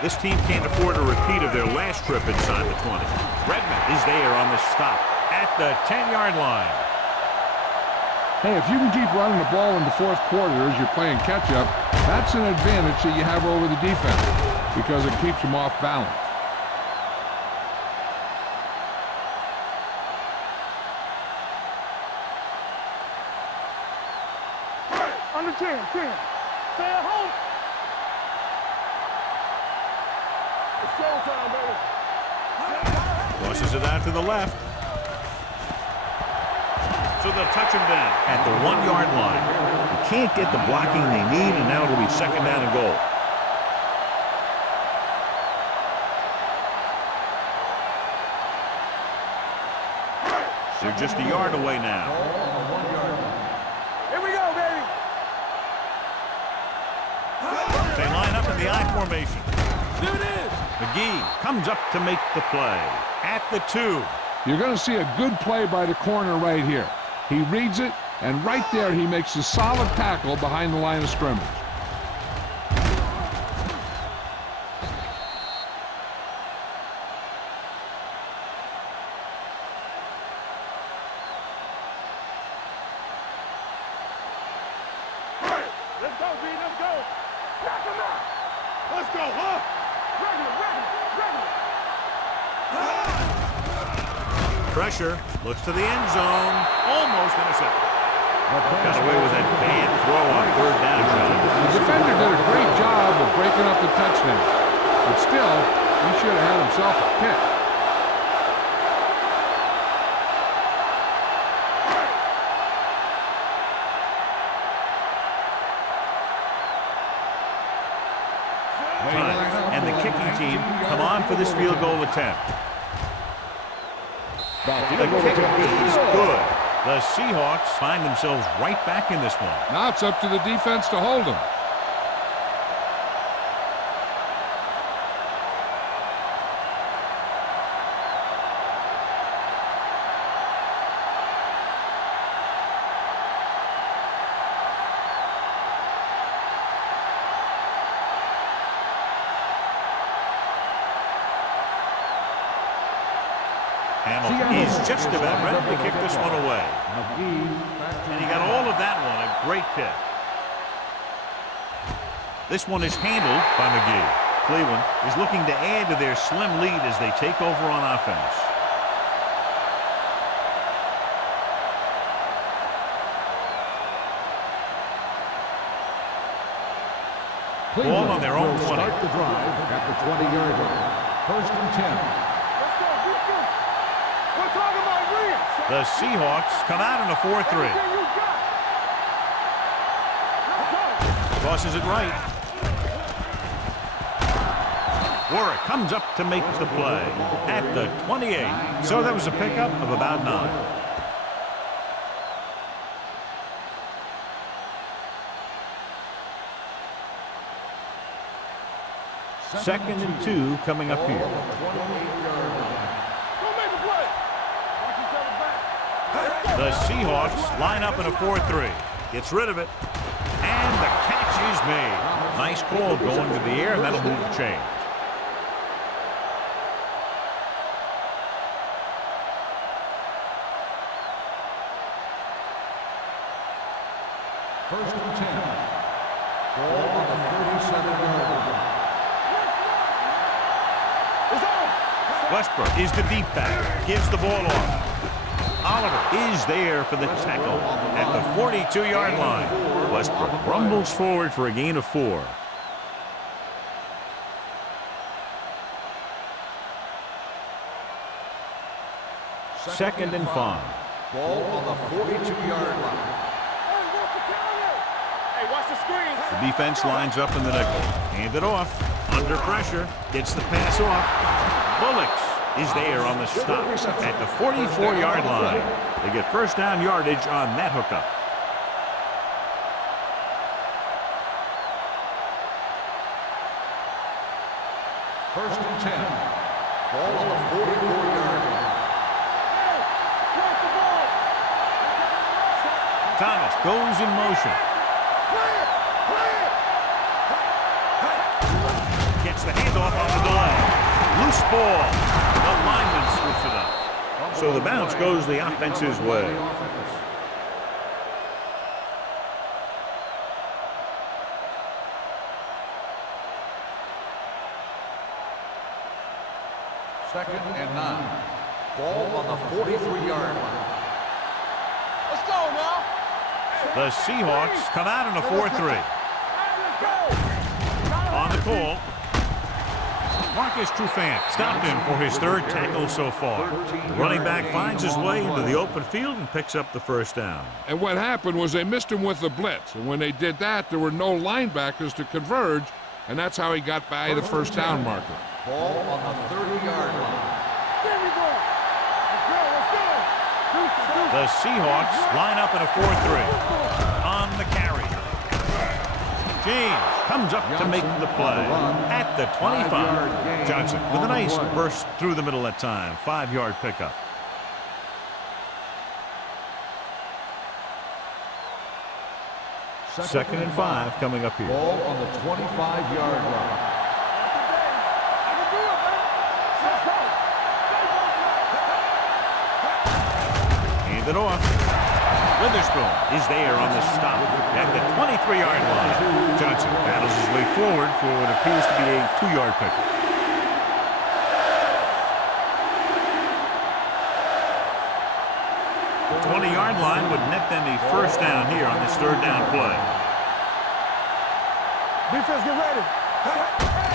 This team can't afford a repeat of their last trip inside the 20. Redmond is there on the stop at the 10-yard line. Hey, if you can keep running the ball in the fourth quarter as you're playing catch-up, that's an advantage that you have over the defense because it keeps them off balance. Under 10. Stay at home. It's showtime, baby. Crosses it out to the left. So they'll touch him down at the 1-yard line. They can't get the blocking they need, and now it'll be second down and goal. They're just a yard away now. Ball on the 1-yard line. Here we go, baby. They line up in the I formation. There it is. McGee comes up to make the play at the 2. You're going to see a good play by the corner right here. He reads it, and right there he makes a solid tackle behind the line of scrimmage. Let's go, B. Let's go. Knock him out. Let's go, huh? Regular. Pressure, looks to the end zone, almost intercepted. Got away with that bad throw on third down. The defender did a great job of breaking up the touchdown, but still, he should have had himself a pick. And the kicking team come on for this field goal attempt. The kick is good. The Seahawks find themselves right back in this one. Now it's up to the defense to hold them. Hamilton is just about ready to kick this one away. And he got all of that one. A great kick. This one is handled by McGee. Cleveland is looking to add to their slim lead as they take over on offense. Ball on their own 20. Start the drive at the 20-yard line. 1st and 10. The Seahawks come out in a 4-3. Crosses it right. Warwick comes up to make the play at the 28. So that was a pickup of about 9. Second and 2 coming up here. The Seahawks line up in a 4-3. Gets rid of it. And the catch is made. Nice call going to the air, and that'll move the chain. First and 10. Ball on the 37-yard line. Westbrook is the deep back. Gives the ball off. Oliver is there for the tackle at the 42-yard line. Westbrook rumbles forward for a gain of 4. Second and 5. Ball on the 42-yard line. Hey, watch the screen. The defense lines up in the nickel. Hand it off. Under pressure. Gets the pass off. Bullocks is there on the stop at the 44-yard line. They get first down yardage on that hookup. First and 10. Ball on the 44-yard line. Thomas goes in motion. Gets the handoff on the delay. Loose ball. The lineman scoops it up. So the bounce goes the offense's way. Second and 9. Ball on the 43-yard line. Let's go now. The Seahawks come out in a 4-3. On the call, Marcus Trufant stopped him for his 3rd tackle so far. The running back finds his way into the open field and picks up the first down. And what happened was they missed him with the blitz. And when they did that, there were no linebackers to converge, and that's how he got by the first down marker. Ball on the 30-yard line. The Seahawks line up in a 4-3. On the carry. James comes up to make the play at the 25. Johnson with a nice burst through the middle that time. 5-yard pickup. Second and 5 coming up here. Ball on the 25-yard line. Hand it off. Witherspoon is there on the stop at the 23-yard line. Johnson battles his way forward for what appears to be a 2-yard pickup. The 20-yard line would net them a first down here on this 3rd down play. Defense, get ready.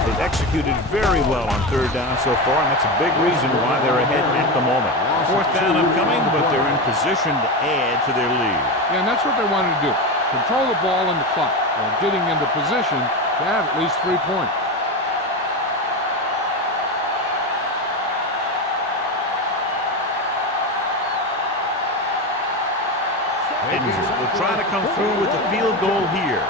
They've executed very well on 3rd down so far, and that's a big reason why they're ahead at the moment. 4th down upcoming, but they're in position to add to their lead. Yeah, and that's what they wanted to do. Control the ball and the clock while getting into position to have at least 3 points. Edens will try to come through with the field goal here.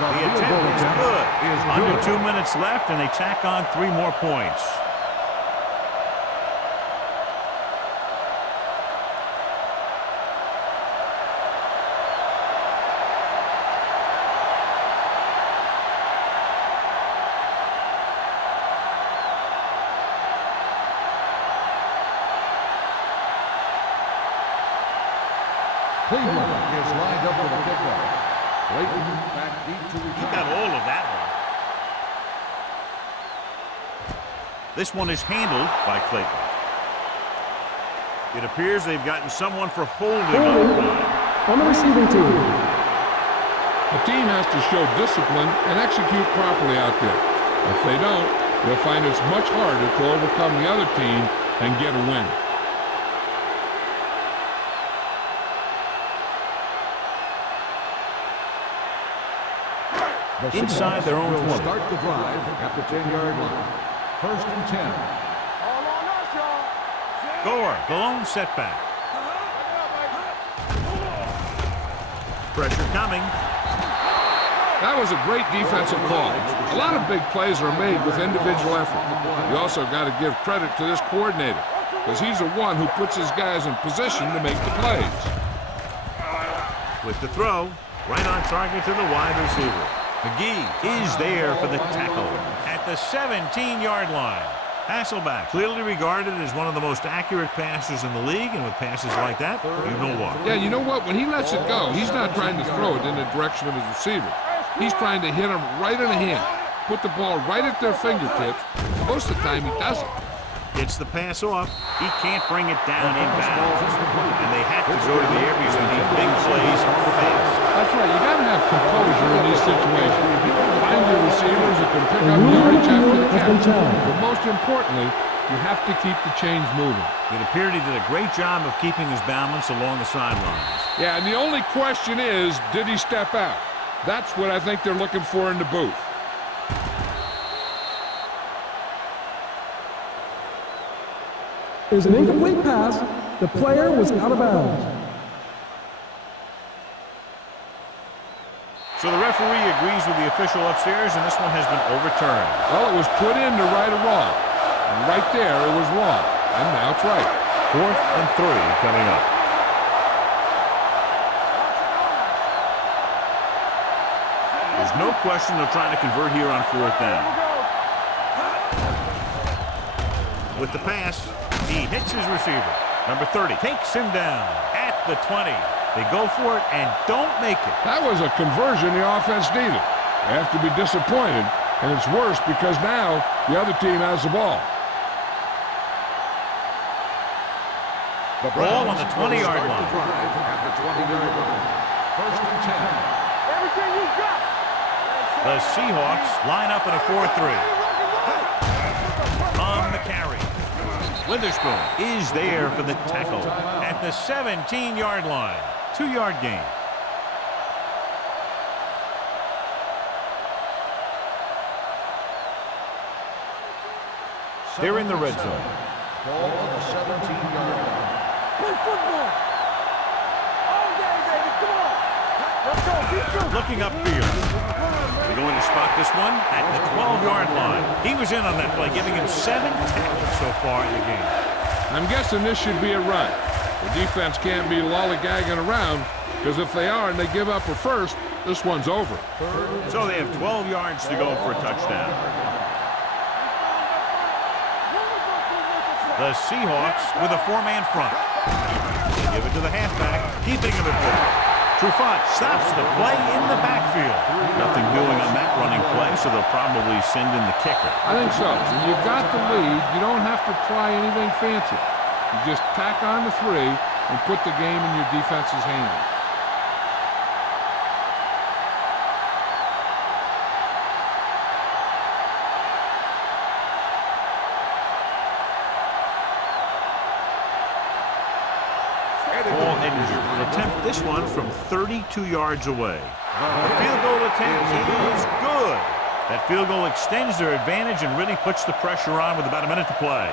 The The attempt is good. Under 2 minutes left, and they tack on 3 more points. Cleveland is lined up for the kickoff. Clayton back deep to return. He got all of that one. This one is handled by Clayton. It appears they've gotten someone for holding on the line. On the receiving team. The team has to show discipline and execute properly out there. If they don't, they'll find it's much harder to overcome the other team and get a win. Inside their own 20. Start the drive at the 10-yard line. 1st and 10. All on us, y'all. Gore, the lone setback. Pressure coming. That was a great defensive call. A lot of big plays are made with individual effort. You also got to give credit to this coordinator, because he's the one who puts his guys in position to make the plays. With the throw, right on target to the wide receiver. McGee is there for the tackle at the 17-yard line. Hasselbeck, clearly regarded as one of the most accurate passers in the league, and with passes like that, you know what. Yeah, you know what? When he lets it go, he's not trying to throw it in the direction of his receiver. He's trying to hit him right in the hand, put the ball right at their fingertips. Most of the time, he doesn't. Gets the pass off. He can't bring it down inbounds. And they have to go to the air because they need big plays fast. That's right. You got to have composure in these situations. Find your receivers who can pick up yardage after the catch. But most importantly, you have to keep the chains moving. It appeared he did a great job of keeping his balance along the sidelines. Yeah, and the only question is, did he step out? That's what I think they're looking for in the booth. There's an incomplete pass. The player was out of bounds. So the referee agrees with the official upstairs, and this one has been overturned. Well, it was put in to right a wrong. And right there, it was wrong. And now it's right. 4th and 3 coming up. There's no question they're trying to convert here on 4th down. With the pass, he hits his receiver. Number 30 takes him down at the 20. They go for it and don't make it. That was a conversion the offense needed. They have to be disappointed, and it's worse because now the other team has the ball. The ball on the 20-yard line. At the 20-yard line. 1st and 10. Everything you got. The Seahawks line up in a 4-3. On the carry. Witherspoon is there for the tackle at the 17-yard line. 2-yard gain. They're in the red zone. Ball on the 17-yard line. Play football. All day, baby. Come on. Let's go. Keep shooting. Looking upfield. They're going to spot this one at the 12-yard line. He was in on that play, giving him 7 tackles so far in the game. I'm guessing this should be a run. The defense can't be lollygagging around, because if they are and they give up a first, this one's over. So they have 12 yards to go for a touchdown. The Seahawks with a 4-man front. They give it to the halfback, keeping him at ball. Trufant stops the play in the backfield. Nothing doing on that running play, so they'll probably send in the kicker. I think so. When you've got the lead, you don't have to try anything fancy. You just tack on the 3 and put the game in your defense's hands. Ball injured. Will attempt this one from 32 yards away. The field goal attempt is good. That field goal extends their advantage and really puts the pressure on with about a minute to play.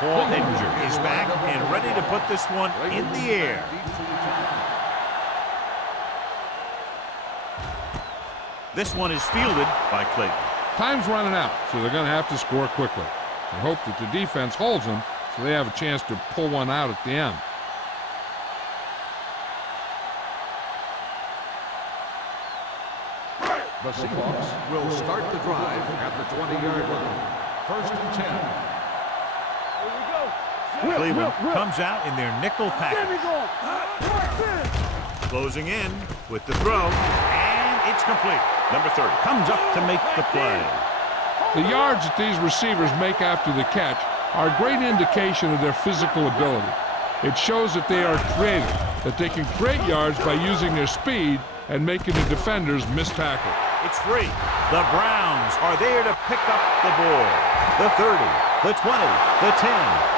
Paul Edinger is back and ready to put this one in the air. This one is fielded by Clayton. Time's running out, so they're going to have to score quickly. They hope that the defense holds them so they have a chance to pull one out at the end. The Seahawks will start the drive at the 20-yard line. 1st and 10. Cleveland comes out in their nickel package. Closing in with the throw, and it's complete. Number 30 comes up to make the play. The yards that these receivers make after the catch are a great indication of their physical ability. It shows that they are creative, that they can create yards by using their speed and making the defenders miss tackle. It's free. The Browns are there to pick up the ball. The 30, the 20, the 10.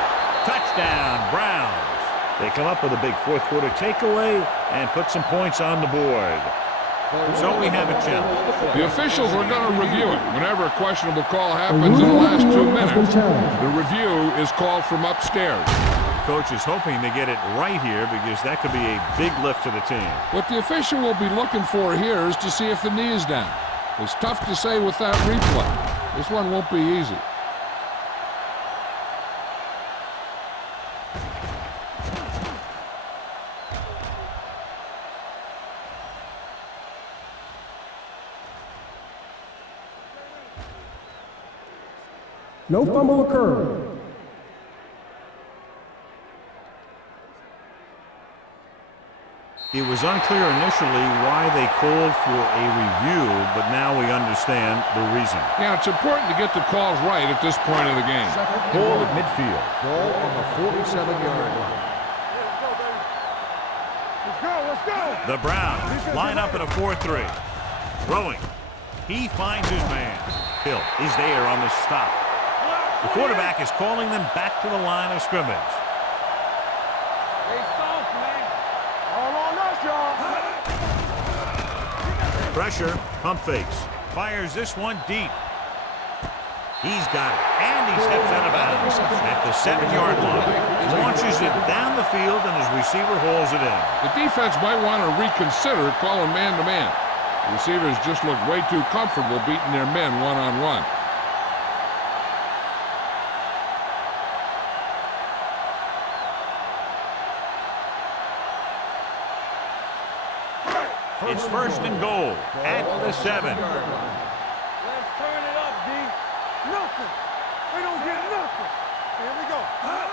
Touchdown, Browns. They come up with a big fourth-quarter takeaway and put some points on the board. So we have a challenge. The officials are going to review it. Whenever a questionable call happens in the last 2 minutes, the review is called from upstairs. Coach is hoping to get it right here because that could be a big lift to the team. What the official will be looking for here is to see if the knee is down. It's tough to say with that replay. This one won't be easy. No fumble occurred. It was unclear initially why they called for a review, but now we understand the reason. Yeah, it's important to get the calls right at this point of the game. Ball at midfield. Ball on the 47-yard line. Let's go. The Browns line up in a 4-3. Throwing. He finds his man. Hill is there on the stop. The quarterback is calling them back to the line of scrimmage. Hey, soft, man. All on us, y'all. Pressure, pump fakes. Fires this one deep. He's got it, and he steps out of bounds at the 7-yard line. Launches it down the field, and his receiver hauls it in. The defense might want to reconsider calling man-to-man. The receivers just look way too comfortable beating their men one-on-one. It's 1st and goal at the 7. Let's turn it up, D. Nothing. They don't get nothing. Here we go.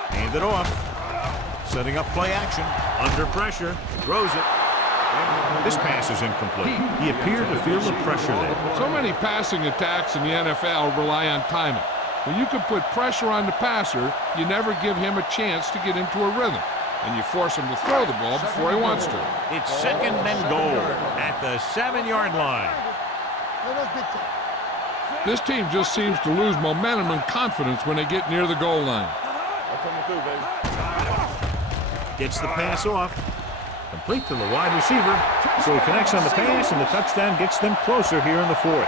Hand it off. Setting up play action. Under pressure. Throws it. This pass is incomplete. He appeared to feel the pressure there. So many passing attacks in the NFL rely on timing. When you can put pressure on the passer, you never give him a chance to get into a rhythm, and you force him to throw the ball before he wants to. It's 2nd and goal at the 7-yard line. This team just seems to lose momentum and confidence when they get near the goal line. Gets the pass off. Complete to the wide receiver. So he connects on the pass, and the touchdown gets them closer here in the 4th.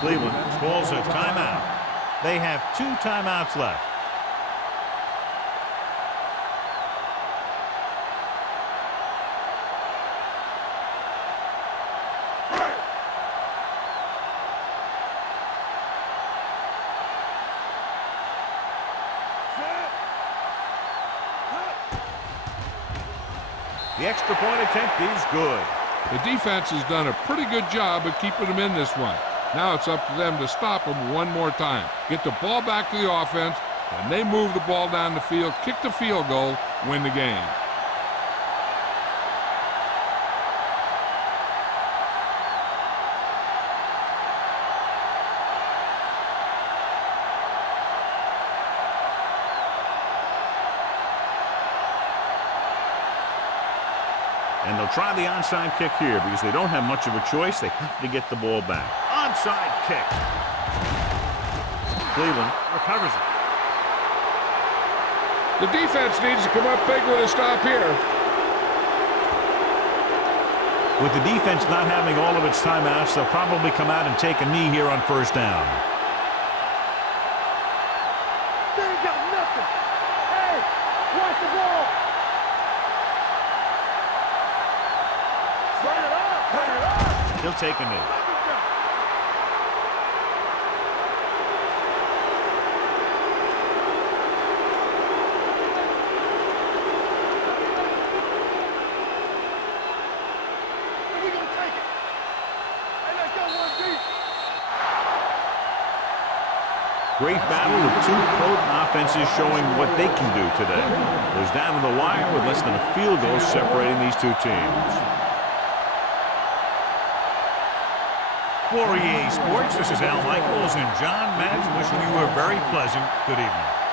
Cleveland calls a timeout. They have 2 timeouts left. The extra point attempt is good. The defense has done a pretty good job of keeping them in this one. Now it's up to them to stop them one more time. Get the ball back to the offense, and they move the ball down the field, kick the field goal, win the game. And they'll try the onside kick here because they don't have much of a choice. They have to get the ball back. Onside kick. Cleveland recovers it. The defense needs to come up big with a stop here. With the defense not having all of its timeouts, they'll probably come out and take a knee here on first down. They ain't got nothing. Hey, watch the ball. Bring it up. Bring it up. He'll take a knee. We gonna take it. Hey, let's go one deep. Great battle with 2 potent offenses showing what they can do today. Goes down to the wire with less than a field goal separating these 2 teams. For EA Sports, this is Al Michaels and John Madden wishing you a very pleasant good evening.